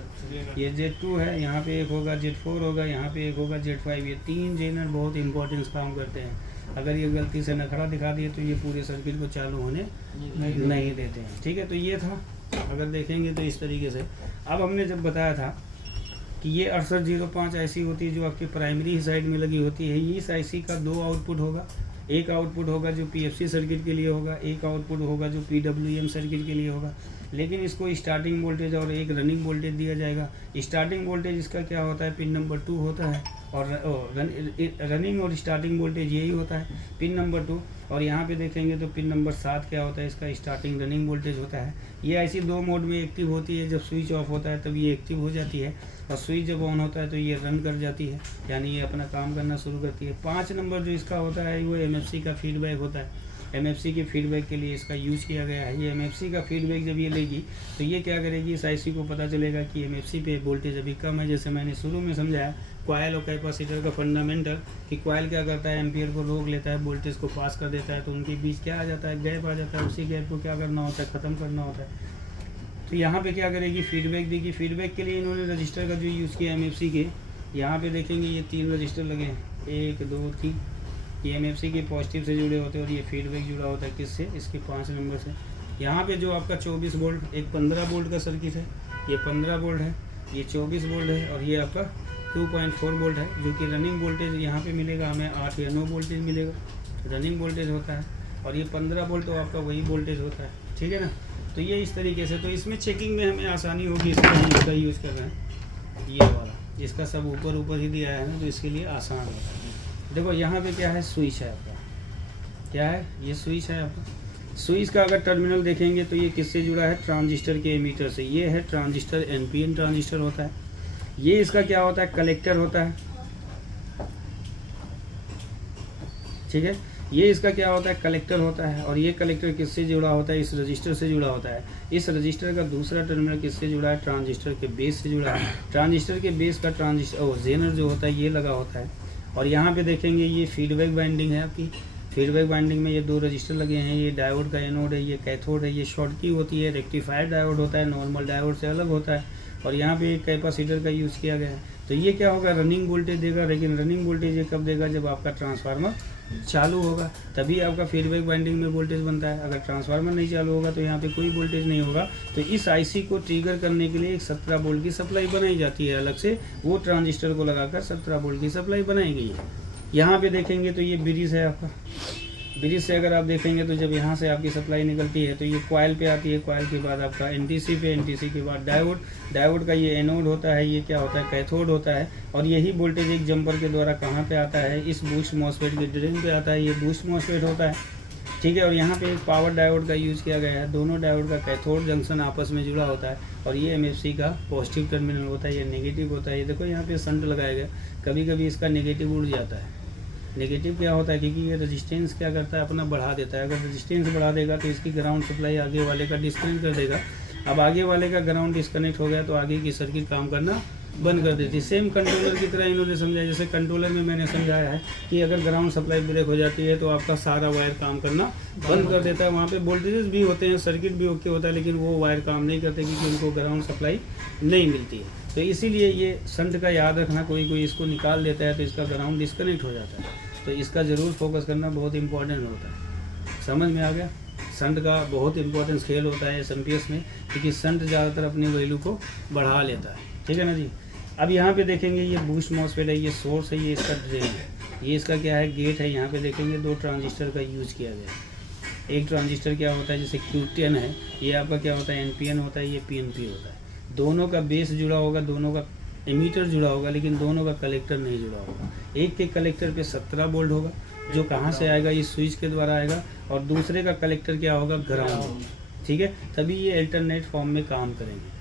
ये Z2 है। यहाँ पे एक होगा Z4 होगा, यहाँ पे एक होगा Z5। ये 3 जेनर बहुत इंपॉर्टेंस काम करते हैं। अगर ये गलती से नखरा दिखा दिए तो ये पूरे सर्किट को चालू होने नहीं देते हैं। ठीक है, तो ये था। अगर देखेंगे तो इस तरीके से। अब हमने जब बताया था कि ये 6805 IC होती है जो आपकी प्राइमरी साइड में लगी होती है। इस IC का 2 आउटपुट होगा, एक आउटपुट होगा जो PFC सर्किट के लिए होगा, एक आउटपुट होगा जो PWM सर्किट के लिए होगा। लेकिन इसको स्टार्टिंग वोल्टेज और एक रनिंग वोल्टेज दिया जाएगा। स्टार्टिंग वोल्टेज इसका क्या होता है, पिन नंबर 2 होता है, और रनिंग और स्टार्टिंग वोल्टेज यही होता है, पिन नंबर 2। और यहाँ पे देखेंगे तो पिन नंबर 7 क्या होता है, इसका स्टार्टिंग रनिंग वोल्टेज होता है। ये IC 2 मोड में एक्टिव होती है। जब स्विच ऑफ होता है तब ये एक्टिव हो जाती है, और स्विच जब ऑन होता है तो ये रन कर जाती है, यानी ये अपना काम करना शुरू करती है। 5 नंबर जो इसका होता है वो MFC का फीडबैक होता है। MFC के फीडबैक के लिए इसका यूज़ किया गया है। ये MFC का फीडबैक जब ये लेगी तो ये क्या करेगी, इस IC को पता चलेगा कि MFC पे वोल्टेज अभी कम है। जैसे मैंने शुरू में समझाया कॉइल और कैपेसिटर का फंडामेंटल, कि कॉइल क्या करता है, एम्पियर को रोक लेता है, वोल्टेज को पास कर देता है, तो उनके बीच क्या आ जाता है, गैप आ जाता है। उसी गैप को क्या करना होता है, ख़त्म करना होता है। तो यहाँ पे क्या करेगी, फीडबैक देगी। फीडबैक के लिए इन्होंने रजिस्टर का जो यूज़ किया MFC के, यहाँ पे देखेंगे ये 3 रजिस्टर लगे हैं, 1 2 3। ये MFC के पॉजिटिव से जुड़े होते हैं और ये फीडबैक जुड़ा होता है किससे, इसके 5 नंबर से। यहाँ पे जो आपका 24 वोल्ट, एक 15 वोल्ट का सर्किट है, ये 15 वोल्ट है, ये 24 वोल्ट है और ये आपका 2.4 वोल्ट है, जो कि रनिंग वोल्टेज यहाँ पे मिलेगा हमें 8 या 9 वोल्टेज मिलेगा, रनिंग वोल्टेज होता है। और ये 15 वोल्ट तो आपका वही वोल्टेज होता है, ठीक है ना। तो ये इस तरीके से, तो इसमें चेकिंग में हमें आसानी होगी, इसलिए हम इसका यूज़ कर रहे हैं, ये वाला, जिसका सब ऊपर ही दिया है ना, तो इसके लिए आसान होता है। देखो यहाँ पे क्या है, स्विच है आपका, क्या है ये स्विच है आपका। स्विच का अगर टर्मिनल देखेंगे तो ये किससे जुड़ा है, ट्रांजिस्टर के एमीटर से। ये है ट्रांजिस्टर, NPN ट्रांजिस्टर होता है। ये इसका क्या होता है, कलेक्टर होता है, ठीक है। ये इसका क्या होता है, कलेक्टर होता है। और ये कलेक्टर किससे जुड़ा होता है, इस रजिस्टर से जुड़ा होता है। इस रजिस्टर का दूसरा टर्मिनल किससे जुड़ा है, ट्रांजिस्टर के बेस से जुड़ा है। ट्रांजिस्टर के बेस का ट्रांजिस्टर जेनर जो होता है ये लगा होता है। और यहाँ पे देखेंगे ये फीडबैक वाइंडिंग है आपकी। फीडबैक वाइंडिंग में ये 2 रजिस्टर लगे हैं, ये डायोड का एनोड है, ये कैथोड है, ये शॉर्टकी होती है, रेक्टिफायर डायोड होता है, नॉर्मल डायोड से अलग होता है। और यहाँ पे एक कैपेसिटर का यूज़ किया गया है। तो ये क्या होगा, रनिंग वोल्टेज देगा, लेकिन रनिंग वोल्टेज ये कब देगा, जब आपका ट्रांसफार्मर चालू होगा, तभी आपका फीडबैक वाइंडिंग में वोल्टेज बनता है। अगर ट्रांसफार्मर नहीं चालू होगा तो यहाँ पे कोई वोल्टेज नहीं होगा। तो इस IC को ट्रिगर करने के लिए एक 17 वोल्ट की सप्लाई बनाई जाती है अलग से, वो ट्रांजिस्टर को लगाकर 17 वोल्ट की सप्लाई बनाई गई है। यहाँ पे देखेंगे तो ये ब्रिज है आपका। ब्रिज से अगर आप देखेंगे तो जब यहाँ से आपकी सप्लाई निकलती है तो ये कॉइल पे आती है, कॉइल के बाद आपका NTC पे, NTC के बाद डायोड, डायोड का ये एनोड होता है, ये क्या होता है, कैथोड होता है। और यही वोल्टेज एक जंपर के द्वारा कहाँ पे आता है, इस बूस्ट मॉसफेट के ड्रेन पे आता है, ये बूस्ट मॉसफेट होता है, ठीक है। और यहाँ पे एक पावर डायोड का यूज़ किया गया है। दोनों डायोड का कैथोड जंक्शन आपस में जुड़ा होता है। और ये MFC का पॉजिटिव टर्मिनल होता है, ये नेगेटिव होता है। ये देखो यहाँ पे शंट लगाया गया, कभी कभी इसका नेगेटिव उड़ जाता है। नेगेटिव क्या होता है, क्योंकि ये रेजिस्टेंस क्या करता है, अपना बढ़ा देता है। अगर रेजिस्टेंस बढ़ा देगा तो इसकी ग्राउंड सप्लाई आगे वाले का डिस्कनेक्ट कर देगा। अब आगे वाले का ग्राउंड डिस्कनेक्ट हो गया तो आगे की सर्किट काम करना बंद कर देती है। सेम कंट्रोलर की तरह इन्होंने समझाया, जैसे कंट्रोलर में मैंने समझाया है कि अगर ग्राउंड सप्लाई ब्रेक हो जाती है तो आपका सारा वायर काम करना बंद कर देता है। वहाँ पे वोल्टेजेस भी होते हैं, सर्किट भी ओके होता है, लेकिन वो वायर काम नहीं करते क्योंकि उनको ग्राउंड सप्लाई नहीं मिलती है। तो इसीलिए ये शंट का याद रखना, कोई कोई इसको निकाल देता है तो इसका ग्राउंड डिस्कनेक्ट हो जाता है। तो इसका ज़रूर फोकस करना बहुत इंपॉर्टेंट होता है। समझ में आ गया, शंट का बहुत इंपॉर्टेंस खेल होता है SMPS में, क्योंकि शंट ज़्यादातर अपनी वैल्यू को बढ़ा लेता है, ठीक है ना जी। अब यहाँ पे देखेंगे ये बूस्ट मॉसफेट है, ये सोर्स है, ये इसका ड्रेन है, ये इसका क्या है, गेट है। यहाँ पे देखेंगे 2 ट्रांजिस्टर का यूज़ किया गया है। एक ट्रांजिस्टर क्या होता है, जैसे Q10 है, ये आपका क्या होता है, NPN होता है, ये PNP होता है। दोनों का बेस जुड़ा होगा, दोनों का एमीटर जुड़ा होगा, लेकिन दोनों का कलेक्टर नहीं जुड़ा होगा। एक के कलेक्टर पे 17 वोल्ट होगा, जो कहाँ से आएगा, ये स्विच के द्वारा आएगा। और दूसरे का कलेक्टर क्या होगा, ग्राउंड, ठीक है। तभी ये अल्टरनेट फॉर्म में काम करेंगे।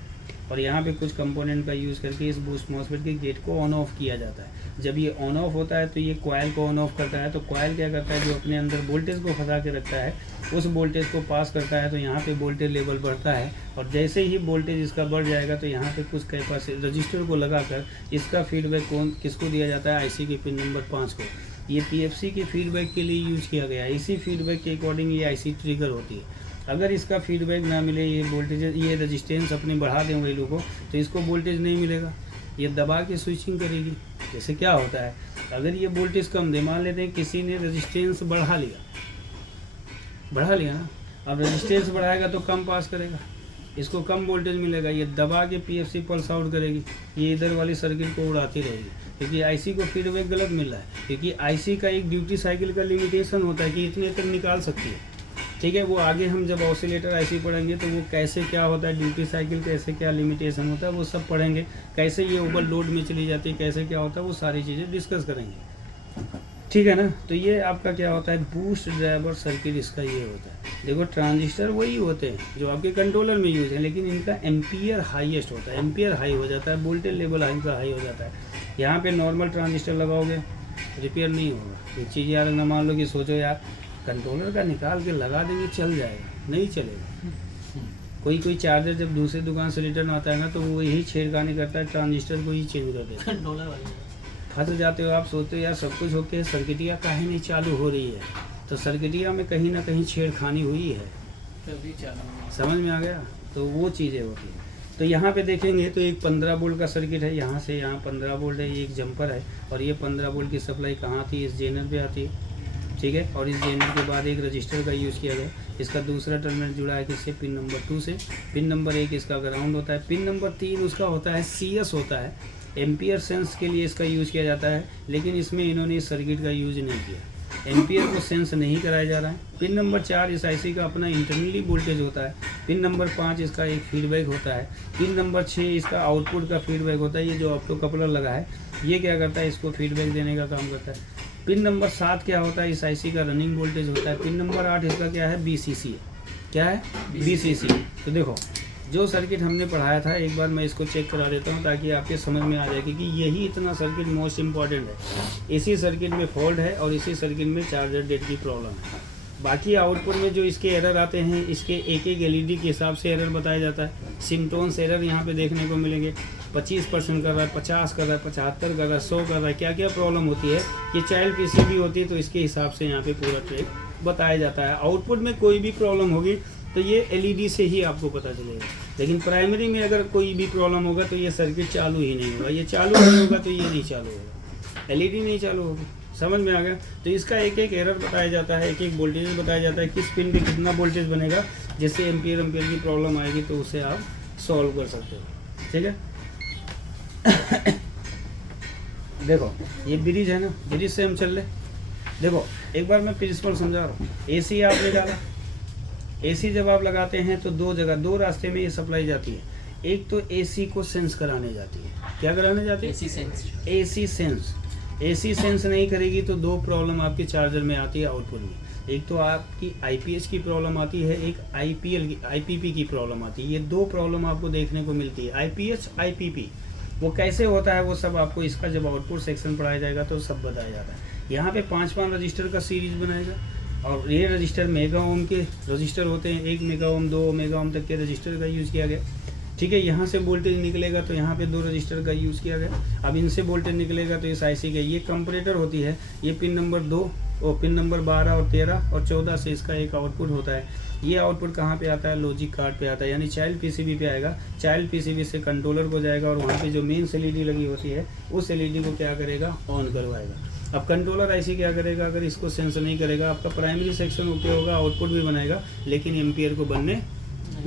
और यहाँ पे कुछ कंपोनेंट का यूज़ करके इस बूस्ट मॉसफेट के गेट को ऑन ऑफ किया जाता है। जब ये ऑन ऑफ होता है तो ये कॉइल को ऑन ऑफ करता है। तो कॉइल क्या करता है, जो अपने अंदर वोल्टेज को फंसा के रखता है, उस वोल्टेज को पास करता है। तो यहाँ पे वोल्टेज लेवल बढ़ता है, और जैसे ही वोल्टेज इसका बढ़ जाएगा तो यहाँ पे कुछ कैपेसिटर रजिस्टर को लगाकर इसका फीडबैक किसको दिया जाता है, IC के पिन नंबर 5 को। ये PFC के फीडबैक के लिए यूज़ किया गया है। इसी फीडबैक के अकॉर्डिंग ये IC ट्रिगर होती है। अगर इसका फीडबैक ना मिले, ये वोल्टेज, ये रेजिस्टेंस अपने बढ़ा दें वैल्यू को, तो इसको वोल्टेज नहीं मिलेगा, ये दबा के स्विचिंग करेगी। जैसे क्या होता है, अगर ये वोल्टेज कम दे, मान लेते हैं किसी ने रेजिस्टेंस बढ़ा लिया ना, अब रेजिस्टेंस बढ़ाएगा तो कम पास करेगा, इसको कम वोल्टेज मिलेगा, ये दबा के PFC पल्स आउट करेगी, ये इधर वाली सर्किट को उड़ाती रहेगी, क्योंकि IC को फीडबैक गलत मिल रहा है। क्योंकि IC का एक ड्यूटी साइकिल का लिमिटेशन होता है कि इतने तक निकाल सकती है, ठीक है। वो आगे हम जब ऑसिलेटर IC पढ़ेंगे तो वो कैसे क्या होता है, ड्यूटी साइकिल कैसे क्या लिमिटेशन होता है, वो सब पढ़ेंगे। कैसे ये ओवरलोड में चली जाती है, कैसे क्या होता है, वो सारी चीज़ें डिस्कस करेंगे, ठीक है ना। तो ये आपका क्या होता है, बूस्ट ड्राइवर सर्किट इसका ये होता है। देखो ट्रांजिस्टर वही होते हैं जो आपके कंट्रोलर में यूज़ है, लेकिन इनका एम्पियर हाईएस्ट होता है, एम्पियर हाई हो जाता है, वोल्टेज लेवल इनका हाई हो जाता है। यहाँ पे नॉर्मल ट्रांजिस्टर लगाओगे रिपेयर नहीं होगा। एक चीज़ याद रखना, मान लो कि सोचो यार कंट्रोलर का निकाल के लगा देंगे चल जाएगा, नहीं चलेगा। कोई चार्जर जब दूसरी दुकान से रिटर्न आता है ना, तो वो यही छेड़खानी करता है, ट्रांजिस्टर को ही चेंज कर देता है। फंस जाते हो आप, सोचते हो यार सब कुछ होके सर्किटिया काहे नहीं चालू हो रही है, तो सर्किटिया में कहीं ना कहीं छेड़खानी हुई है। समझ में आ गया। तो वो चीज़ें होती हैं। तो यहाँ पे देखेंगे तो एक 15 वोल्ट का सर्किट है, यहाँ से यहाँ 15 वोल्ट है, ये एक जंपर है और ये 15 वोल्ट की सप्लाई कहाँ आती है, इस जेनर पे आती है, ठीक है। और इस जेनर के बाद एक रजिस्टर का यूज़ किया गया, इसका दूसरा टर्मिनल जुड़ा है किससे, पिन नंबर 2 से। पिन नंबर 1 इसका ग्राउंड होता है, पिन नंबर 3 उसका होता है CS होता है, एम्पियर सेंस के लिए इसका यूज़ किया जाता है, लेकिन इसमें इन्होंने इस सर्किट का यूज़ नहीं किया, एम्पियर को सेंस नहीं कराया जा रहा है। पिन नंबर 4 इस IC का अपना इंटरनली वोल्टेज होता है, पिन नंबर 5 इसका एक फीडबैक होता है, पिन नंबर 6 इसका आउटपुट का फीडबैक होता है। ये जो ऑप्टो कपलर लगा है ये क्या करता है, इसको फीडबैक देने का काम करता है। पिन नंबर 7 क्या होता है, इस IC का रनिंग वोल्टेज होता है। पिन नंबर 8 इसका क्या है, BCC है, क्या है, BCC। तो देखो जो सर्किट हमने पढ़ाया था एक बार मैं इसको चेक करा देता हूँ ताकि आपके समझ में आ जाए कि यही इतना सर्किट मोस्ट इम्पॉर्टेंट है। इसी सर्किट में फॉल्ट है और इसी सर्किट में चार्जर डेड की प्रॉब्लम है। बाकी आउटपुट में जो इसके एरर आते हैं, इसके एक एक LED के हिसाब से एरर बताया जाता है। सिम्टोन्स एरर यहाँ पे देखने को मिलेंगे, 25% कर रहा है, 50 कर रहा है, 75 कर रहा है, 100 कर रहा है, क्या क्या प्रॉब्लम होती है। ये चाइल्ड PCB होती है तो इसके हिसाब से यहाँ पे पूरा ट्रेक बताया जाता है। आउटपुट में कोई भी प्रॉब्लम होगी तो ये LED से ही आपको पता चलेगा, लेकिन प्राइमरी में अगर कोई भी प्रॉब्लम होगा तो ये सर्किट चालू ही नहीं होगा, ये चालू नहीं होगा तो ये नहीं चालू होगा, LED नहीं चालू होगी। समझ में आ गया। तो इसका एक एक एरर बताया जाता है, एक एक वोल्टेज बताया जाता है, किस पिन पे कितना वोल्टेज बनेगा, जिससे एम्पियर की प्रॉब्लम आएगी तो उसे आप सॉल्व कर सकते हो, ठीक है। देखो ये ब्रिज है ना, ब्रिज से हम चल ले। देखो एक बार मैं प्रिंसिपल समझा रहा हूँ। AC आपने डाला, AC जब आप लगाते हैं तो दो रास्ते में ये सप्लाई जाती है। एक तो AC को सेंस कराने जाती है, क्या कराने जाती है, AC सेंस नहीं करेगी तो दो प्रॉब्लम आपके चार्जर में आती है आउटपुट में। एक तो आपकी IPS की प्रॉब्लम आती है, एक IPP की प्रॉब्लम आती है। ये दो प्रॉब्लम आपको देखने को मिलती है। IPS IPP वो कैसे होता है वो सब आपको इसका जब आउटपुट सेक्शन पढ़ाया जाएगा तो सब बताया जाता है। यहाँ पे 5 रजिस्टर का सीरीज बनाएगा और ये रजिस्टर मेगा ओम के रजिस्टर होते हैं। 1 मेगा ओम 2 मेगा ओम तक के रजिस्टर का यूज़ किया गया, ठीक है। यहाँ से वोल्टेज निकलेगा तो यहाँ पे 2 रजिस्टर का यूज़ किया गया। अब इनसे वोल्टेज निकलेगा तो इस IC का ये कंपरेटर होती है, ये पिन नंबर 2 और पिन नंबर 12 और 13 और 14 से इसका एक आउटपुट होता है। ये आउटपुट कहाँ पे आता है, लॉजिक कार्ड पे आता है, यानी चाइल्ड PCB पे आएगा। चाइल्ड PCB से कंट्रोलर को जाएगा और वहाँ पे जो मेन LED लगी होती है उस LED को क्या करेगा, ऑन करवाएगा। अब कंट्रोलर IC क्या करेगा, अगर इसको सेंस नहीं करेगा आपका प्राइमरी सेक्शन ओके होगा, आउटपुट भी बनाएगा, लेकिन एम्पियर को बनने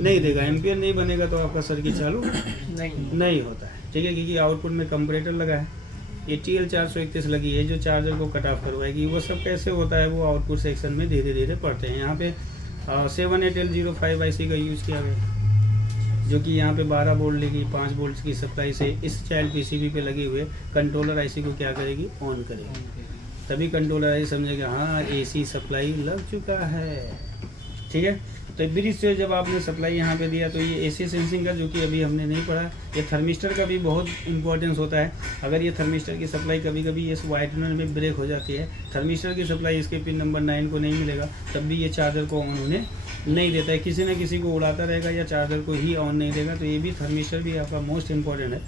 नहीं देगा। एम्पियर नहीं बनेगा तो आपका सर्किट चालू नहीं होता है, ठीक है। क्योंकि आउटपुट में कंपरेटर लगा है, ये TL 431 लगी है जो चार्जर को कट ऑफ करवाएगी। वो सब कैसे होता है वो आउटपुट सेक्शन में धीरे धीरे पढ़ते हैं। यहाँ पे 78L05 IC का यूज़ किया गया, जो कि यहाँ पे 12 वोल्ट लेगी, 5 वोल्ट की सप्लाई से इस चाइल्ड PCB पे लगे हुए कंट्रोलर IC को क्या करेगी, ऑन करेगी। तभी कंट्रोलर IC समझेगा हाँ AC सप्लाई लग चुका है, ठीक है। तो ब्रिज से जब आपने सप्लाई यहाँ पे दिया तो ये AC सेंसिंग का, जो कि अभी हमने नहीं पढ़ा, ये थर्मिस्टर का भी बहुत इंपॉर्टेंस होता है। अगर ये थर्मिस्टर की सप्लाई कभी कभी इस वाइटनर में ब्रेक हो जाती है, थर्मिस्टर की सप्लाई इसके पिन नंबर 9 को नहीं मिलेगा, तब भी ये चार्जर को ऑन होने नहीं देता है, किसी न किसी को उड़ाता रहेगा या चार्जर को ही ऑन नहीं देगा। तो ये भी थर्मिस्टर भी आपका मोस्ट इंपॉर्टेंट है।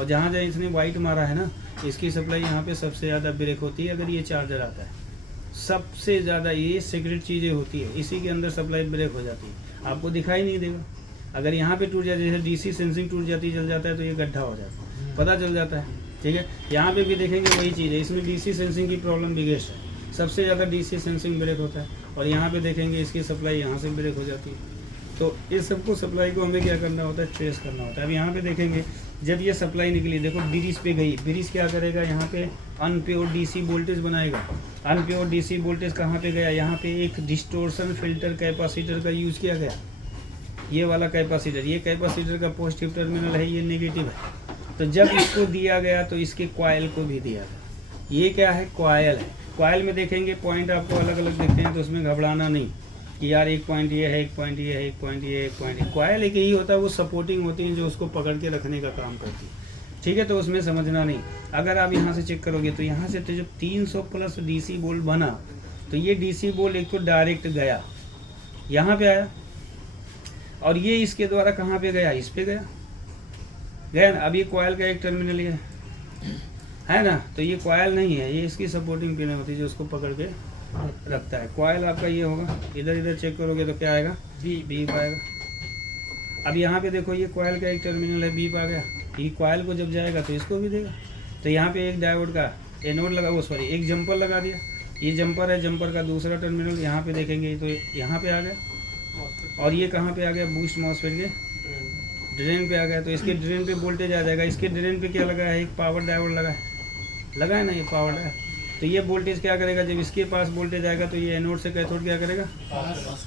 और जहाँ जहाँ इसने वाइट मारा है ना, इसकी सप्लाई यहाँ पर सबसे ज़्यादा ब्रेक होती है अगर ये चार्जर आता है। सबसे ज़्यादा ये सीक्रेट चीज़ें होती है, इसी के अंदर सप्लाई ब्रेक हो जाती है, आपको दिखाई नहीं देगा। अगर यहाँ पे टूट जाती है, जैसे DC सेंसिंग टूट जाती है, जल जाता है तो ये गड्ढा हो जाता है, पता चल जाता है, ठीक है। यहाँ पे भी देखेंगे वही चीज़ है, इसमें DC सेंसिंग की प्रॉब्लम बिगेस्ट है, सबसे ज़्यादा DC सेंसिंग ब्रेक होता है। और यहाँ पे देखेंगे इसकी सप्लाई यहाँ से ब्रेक हो जाती है। तो इस सबको सप्लाई को हमें क्या करना होता है, ट्रेस करना होता है। अब यहाँ पे देखेंगे जब ये सप्लाई निकली, देखो ब्रिज पे गई, ब्रिज क्या करेगा, यहाँ पे अनप्योर DC वोल्टेज बनाएगा। अनप्योर DC वोल्टेज कहाँ पे गया, यहाँ पे एक डिस्टोर्शन फिल्टर कैपेसिटर का यूज़ किया गया। ये वाला कैपेसिटर, ये कैपेसिटर का पॉजिटिव टर्मिनल है, ये नेगेटिव है। तो जब इसको दिया गया तो इसके कॉइल को भी दिया गया। ये क्या है, कॉइल है। कॉइल में देखेंगे पॉइंट आपको अलग अलग दिखते हैं, तो उसमें घबराना नहीं कि यार एक पॉइंट ये है, एक पॉइंट ये है, एक पॉइंट ये है, एक पॉइंट। कॉइल एक यही होता है, वो सपोर्टिंग होती है जो उसको पकड़ के रखने का काम करती है, ठीक है। तो उसमें समझना नहीं। अगर आप यहाँ से चेक करोगे तो यहाँ से तो जब 300 प्लस DC वोल्ट बना तो ये DC वोल्ट एक तो डायरेक्ट गया, यहाँ पे आया, और ये इसके द्वारा कहाँ पे गया, इस पे गया ना। अब ये कॉइल का एक टर्मिनल ये है ना, तो ये कॉइल नहीं है, ये इसकी सपोर्टिंग पिन होती है जो उसको पकड़ के रखता है। कॉइल आपका ये होगा, इधर इधर चेक करोगे तो क्या आएगा, बी आएगा, अब यहाँ पे देखो ये कॉयल का एक टर्मिनल है, बीप आ गया, ये कॉयल को जब जाएगा तो इसको भी देगा। तो यहाँ पे एक डायोड का एनोड लगा, वो सॉरी एक जंपर लगा दिया, ये जंपर है, जंपर का दूसरा टर्मिनल यहाँ पे देखेंगे तो यहाँ पे आ गया। और ये कहाँ पे आ गया, बूस्ट मॉसफेट के ड्रेन पे आ गया। तो इसके ड्रेन पे वोल्टेज आ जाएगा। इसके ड्रेन पे क्या लगा है, एक पावर डायोड लगा है ना, ये पावर डायोड। तो ये वोल्टेज क्या करेगा, जब इसके पास वोल्टेज आएगा तो ये एनोड से कैथोड क्या करेगा,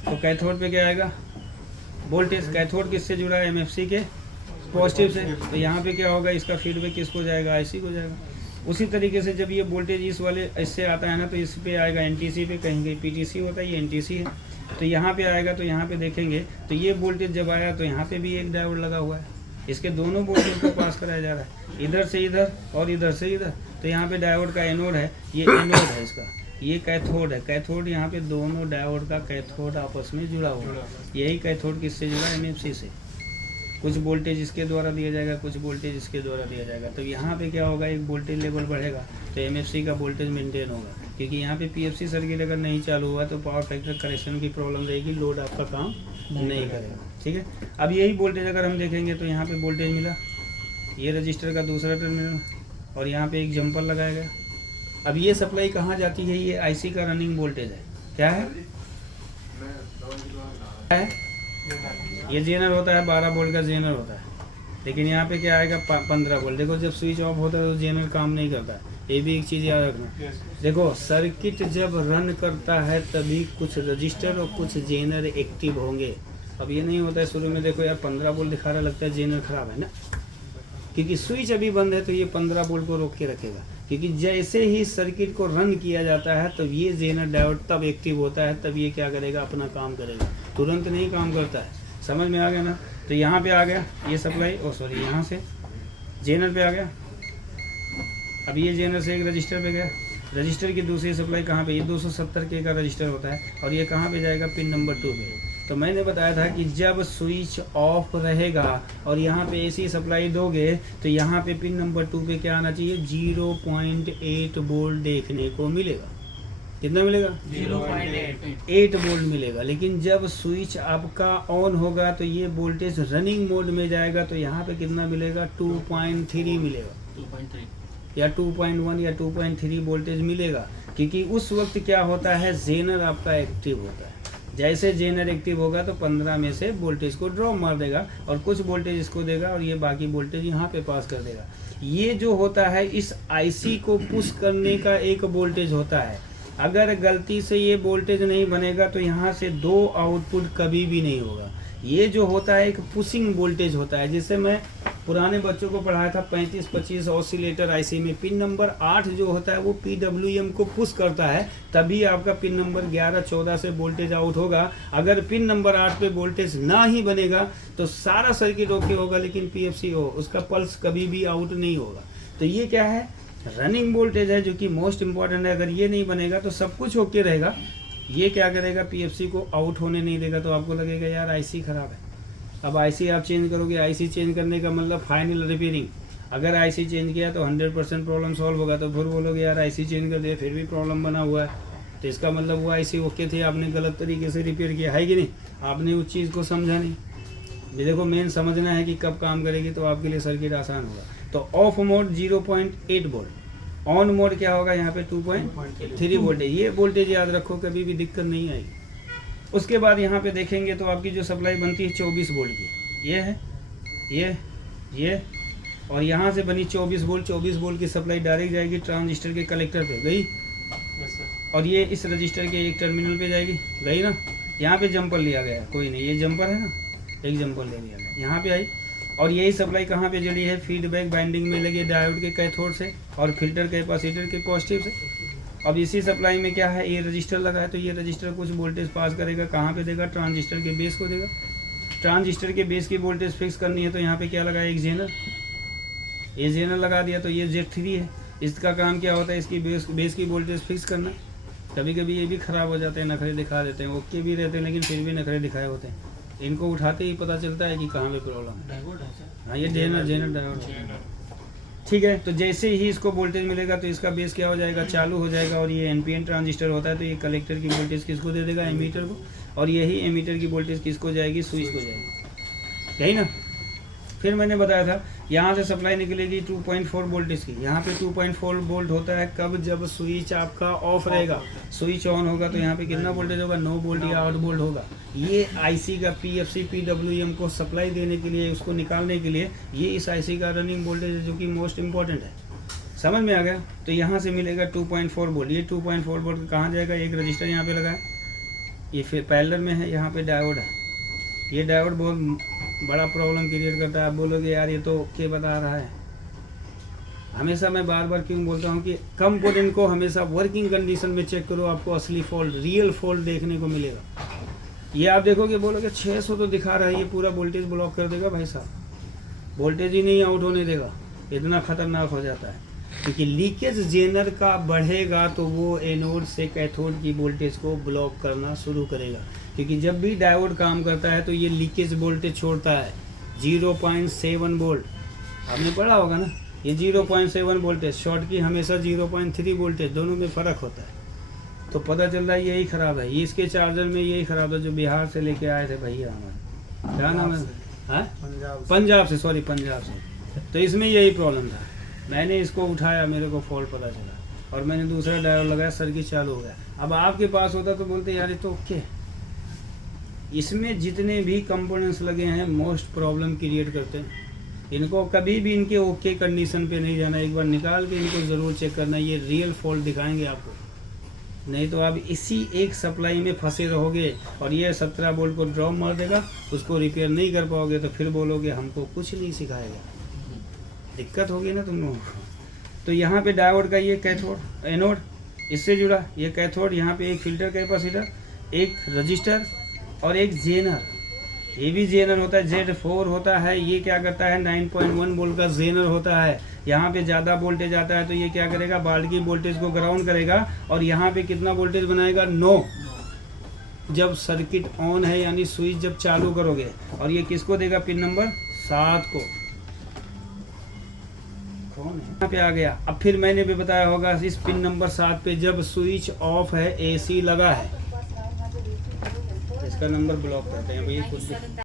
तो कैथोड पे क्या आएगा वोल्टेज। कैथोड किससे जुड़ा है, एमएफसी के पॉजिटिव से। तो यहाँ पे क्या होगा, इसका फीडबैक किसको जाएगा, आईसी को जाएगा। उसी तरीके से जब ये वोल्टेज इस वाले इससे आता है ना, तो इस पे आएगा एनटीसी पे, कहीं कहीं पीटीसी होता है, ये एनटीसी है। तो यहाँ पे आएगा, तो यहाँ पे देखेंगे तो ये वोल्टेज जब आया तो यहाँ पे भी एक डायोड लगा हुआ है, इसके दोनों वोल्टेज को पास कराया जा रहा है, इधर से इधर और इधर से इधर। तो यहाँ पे डायोड का एनोड है, ये एनोड है इसका, ये कैथोड है। कैथोड यहाँ पे दोनों डायोड का कैथोड आपस में जुड़ा हुआ है। यही कैथोड किससे जुड़ा है, एमएफसी से। कुछ वोल्टेज इसके द्वारा दिया जाएगा, कुछ वोल्टेज इसके द्वारा दिया जाएगा। तो यहाँ पे क्या होगा, एक वोल्टेज लेवल बढ़ेगा तो एमएफसी का वोल्टेज मेंटेन होगा, क्योंकि यहाँ पे पीएफसी सर्किट अगर नहीं चालू हुआ तो पावर फैक्टर करेक्शन की प्रॉब्लम रहेगी, लोड आपका काम नहीं करेगा। ठीक है, अब यही वोल्टेज अगर हम देखेंगे तो यहाँ पे वोल्टेज मिला, ये रजिस्टर का दूसरा टर्मिनल, और यहाँ पे एक जंपर लगाया गया। अब ये सप्लाई कहाँ जाती है, ये आईसी का रनिंग वोल्टेज है। क्या है, ये जेनर होता है, 12 वोल्ट का जेनर होता है। लेकिन यहाँ पे क्या आएगा, 15 वोल्ट। देखो जब स्विच ऑफ होता है तो जेनर काम नहीं करता है, ये भी एक चीज़ याद रखना। देखो सर्किट जब रन करता है तभी कुछ रजिस्टर और कुछ जेनर एक्टिव होंगे। अब ये नहीं होता है शुरू में, देखो यार 15 वोल्ट दिखा रहा, लगता है जेनर खराब है ना, क्योंकि स्विच अभी बंद है तो ये 15 वोल्ट को रोक के रखेगा। क्योंकि जैसे ही सर्किट को रन किया जाता है तो ये जेनर डायोड तब एक्टिव होता है, तब ये क्या करेगा, अपना काम करेगा, तुरंत नहीं काम करता है। समझ में आ गया ना। तो यहाँ पे आ गया ये सप्लाई, ओ सॉरी यहाँ से जेनर पे आ गया। अब ये जेनर से एक रजिस्टर पे गया, रजिस्टर की दूसरी सप्लाई कहाँ पे, ये 270 के का रजिस्टर होता है, और ये कहाँ पे जाएगा, पिन नंबर 2 पे। तो मैंने बताया था कि जब स्विच ऑफ रहेगा और यहाँ पे एसी सप्लाई दोगे तो यहाँ पे पिन नंबर 2 पे क्या आना चाहिए, 0.8 वोल्ट देखने को मिलेगा। कितना मिलेगा, 0.8 वोल्ट मिलेगा। लेकिन जब स्विच आपका ऑन होगा तो ये वोल्टेज रनिंग मोड में जाएगा, तो यहाँ पे कितना मिलेगा, 2.3 मिलेगा, 2.3 या 2.1 या 2.3 वोल्टेज मिलेगा। क्योंकि उस वक्त क्या होता है, जेनर आपका एक्टिव होता है। जैसे जेनर एक्टिव होगा तो 15 में से वोल्टेज को ड्रॉप मार देगा और कुछ वोल्टेज इसको देगा, और ये बाकी वोल्टेज यहाँ पे पास कर देगा। ये जो होता है इस आईसी को पुश करने का एक वोल्टेज होता है। अगर गलती से ये वोल्टेज नहीं बनेगा तो यहाँ से 2 आउटपुट कभी भी नहीं होगा। ये जो होता है एक पुशिंग वोल्टेज होता है, जिससे मैं पुराने बच्चों को पढ़ाया था 35-25 ऑसिलेटर आईसी में। पिन नंबर 8 जो होता है वो पीडब्ल्यूएम को पुश करता है, तभी आपका पिन नंबर 11-14 से वोल्टेज आउट होगा। अगर पिन नंबर 8 पे वोल्टेज ना ही बनेगा तो सारा सर्किट ओके होगा, लेकिन पीएफसी हो उसका पल्स कभी भी आउट नहीं होगा। तो ये क्या है, रनिंग वोल्टेज है, जो कि मोस्ट इंपॉर्टेंट है। अगर ये नहीं बनेगा तो सब कुछ ओके रहेगा। ये क्या करेगा, पीएफसी को आउट होने नहीं देगा। तो आपको लगेगा यार आईसी ख़राब है। अब आईसी आप चेंज करोगे, आईसी चेंज करने का मतलब फाइनल रिपेयरिंग। अगर आईसी चेंज किया तो 100% प्रॉब्लम सॉल्व होगा। तो फिर बोलोगे यार आईसी चेंज कर दिया फिर भी प्रॉब्लम बना हुआ है, तो इसका मतलब वो आईसी ओके थी, आपने गलत तरीके से रिपेयर किया है कि नहीं, आपने उस चीज़ को समझा नहीं। देखो मेन समझना है कि कब काम करेगी तो आपके लिए सर्किट आसान होगा। तो of mode 0.8 volt, on mode क्या होगा, यहाँ पे 2.3 वोल्टेज। ये वोल्टेज याद रखो, कभी भी दिक्कत नहीं आएगी। उसके बाद यहाँ पे देखेंगे तो आपकी जो सप्लाई बनती है 24 वोल्ट की, ये है ये और यहाँ से बनी 24 वोल्ट। 24 वोल्ट की सप्लाई डायरेक्ट जाएगी ट्रांजिस्टर के कलेक्टर पे, गई, और ये इस रजिस्टर के एक टर्मिनल पे जाएगी, गई ना। यहाँ पे जंपर लिया गया, कोई नहीं, ये जंपर है ना, एक जंपर ले लिया गया, यहाँ पे आई। और यही सप्लाई कहाँ पे जड़ी है, फीडबैक बाइंडिंग में लगी डायोड के कैथोड से और फिल्टर कैपेसिटर के पॉजिटिव से। अब इसी सप्लाई में क्या है, ये रजिस्टर लगा है, तो ये रजिस्टर कुछ वोल्टेज पास करेगा, कहाँ पे देगा, ट्रांजिस्टर के बेस को देगा। ट्रांजिस्टर के बेस की वोल्टेज फिक्स करनी है तो यहाँ पे क्या लगा है, एक जेनर, ये जेनर लगा दिया। तो ये Z3 है, इसका काम क्या होता है, इसकी बेस की वोल्टेज फिक्स करना। कभी कभी ये भी ख़राब हो जाते हैं, नखरे दिखा देते हैं, ओके भी रहते हैं लेकिन फिर भी नखरे दिखाए होते हैं। इनको उठाते ही पता चलता है कि कहाँ पे प्रॉब्लम है। हाँ, ये जेनर डायोड, ठीक है। तो जैसे ही इसको वोल्टेज मिलेगा तो इसका बेस क्या हो जाएगा, चालू हो जाएगा। और ये एनपीएन ट्रांजिस्टर होता है, तो ये कलेक्टर की वोल्टेज किसको दे देगा, एमीटर को, और यही एमीटर की वोल्टेज किसको जाएगी, स्विच को जाएगी। यही ना। फिर मैंने बताया था यहाँ से सप्लाई निकलेगी 2.4 वोल्टेज की। यहाँ पे 2.4 वोल्ट होता है कब, जब स्विच आपका ऑफ रहेगा। स्विच ऑन होगा तो यहाँ पे कितना वोल्टेज होगा, 9 वोल्ट या 8 वोल्ट होगा। ये आईसी का पीएफसी पीडब्ल्यूएम को सप्लाई देने के लिए, उसको निकालने के लिए ये इस आईसी का रनिंग वोल्टेज है, जो कि मोस्ट इंपॉर्टेंट है। समझ में आ गया। तो यहाँ से मिलेगा 2.4 वोल्ट। ये 2.4 वोल्ट कहाँ जाएगा, एक रजिस्टर यहाँ पे लगा है, ये फिर पैरेलल में है, यहाँ पे डायोड है। ये डायोड बहुत बड़ा प्रॉब्लम क्रिएट करता है। आप बोलोगे यार ये तो ओके बता रहा है। हमेशा मैं बार बार क्यों बोलता हूँ कि कंपोनेंट को हमेशा वर्किंग कंडीशन में चेक करो, आपको असली फॉल्ट, रियल फॉल्ट देखने को मिलेगा। ये आप देखोगे, बोलोगे 600 तो दिखा रहा है, ये पूरा वोल्टेज ब्लॉक कर देगा। भाई साहब, वोल्टेज ही नहीं आउट होने देगा, इतना खतरनाक हो जाता है। क्योंकि लीकेज जेनर का बढ़ेगा तो वो एनोड से कैथोड की वोल्टेज को ब्लॉक करना शुरू करेगा। क्योंकि जब भी डायोड काम करता है तो ये लीकेज वोल्टेज छोड़ता है 0.7 वोल्ट। आपने पढ़ा होगा ना, ये 0.7 वोल्टेज, शॉर्ट की हमेशा 0.3 वोल्टेज, दोनों में फ़र्क होता है। तो पता चल रहा है यही ख़राब है। ये इसके चार्जर में यही ख़राब है, जो बिहार से लेके आए थे भैया हमारे, क्या नाम है, पंजाब से, सॉरी पंजाब से। तो इसमें यही प्रॉब्लम था। मैंने इसको उठाया, मेरे को फॉल्ट पता चला और मैंने दूसरा डायोड लगाया, सर्किट चालू हो गया। अब आपके पास होता तो बोलते यार ये तो ओके। इसमें जितने भी कंपोनेंट्स लगे हैं मोस्ट प्रॉब्लम क्रिएट करते हैं। इनको कभी भी इनके ओके कंडीशन पे नहीं जाना, एक बार निकाल के इनको ज़रूर चेक करना, ये रियल फॉल्ट दिखाएंगे आपको। नहीं तो आप इसी एक सप्लाई में फंसे रहोगे और ये 17 वोल्ट को ड्रॉप मार देगा, उसको रिपेयर नहीं कर पाओगे तो फिर बोलोगे हमको कुछ नहीं सिखाएगा। दिक्कत होगी ना तुम लोगों को। तो यहाँ पे डायोड का ये कैथोड, एनोड इससे जुड़ा, ये कैथोड, यहाँ पे एक फिल्टर कैपेसिटर, एक रजिस्टर और एक जेनर। ये भी जेनर होता है, Z4 होता है। ये क्या करता है, 9.1 वोल्ट का जेनर होता है। यहाँ पे ज़्यादा वोल्टेज आता है तो ये क्या करेगा, बाल्ट की वोल्टेज को ग्राउंड करेगा और यहाँ पे कितना वोल्टेज बनाएगा, 9। जब सर्किट ऑन है यानी स्विच जब चालू करोगे, और ये किसको देगा, पिन नंबर 7 को। कौन है यहाँ पे आ गया। अब फिर मैंने भी बताया होगा, इस पिन नंबर 7 पे जब स्विच ऑफ है, AC लगा है, इसका नंबर ब्लॉक करते हैं भैया कुछ भी।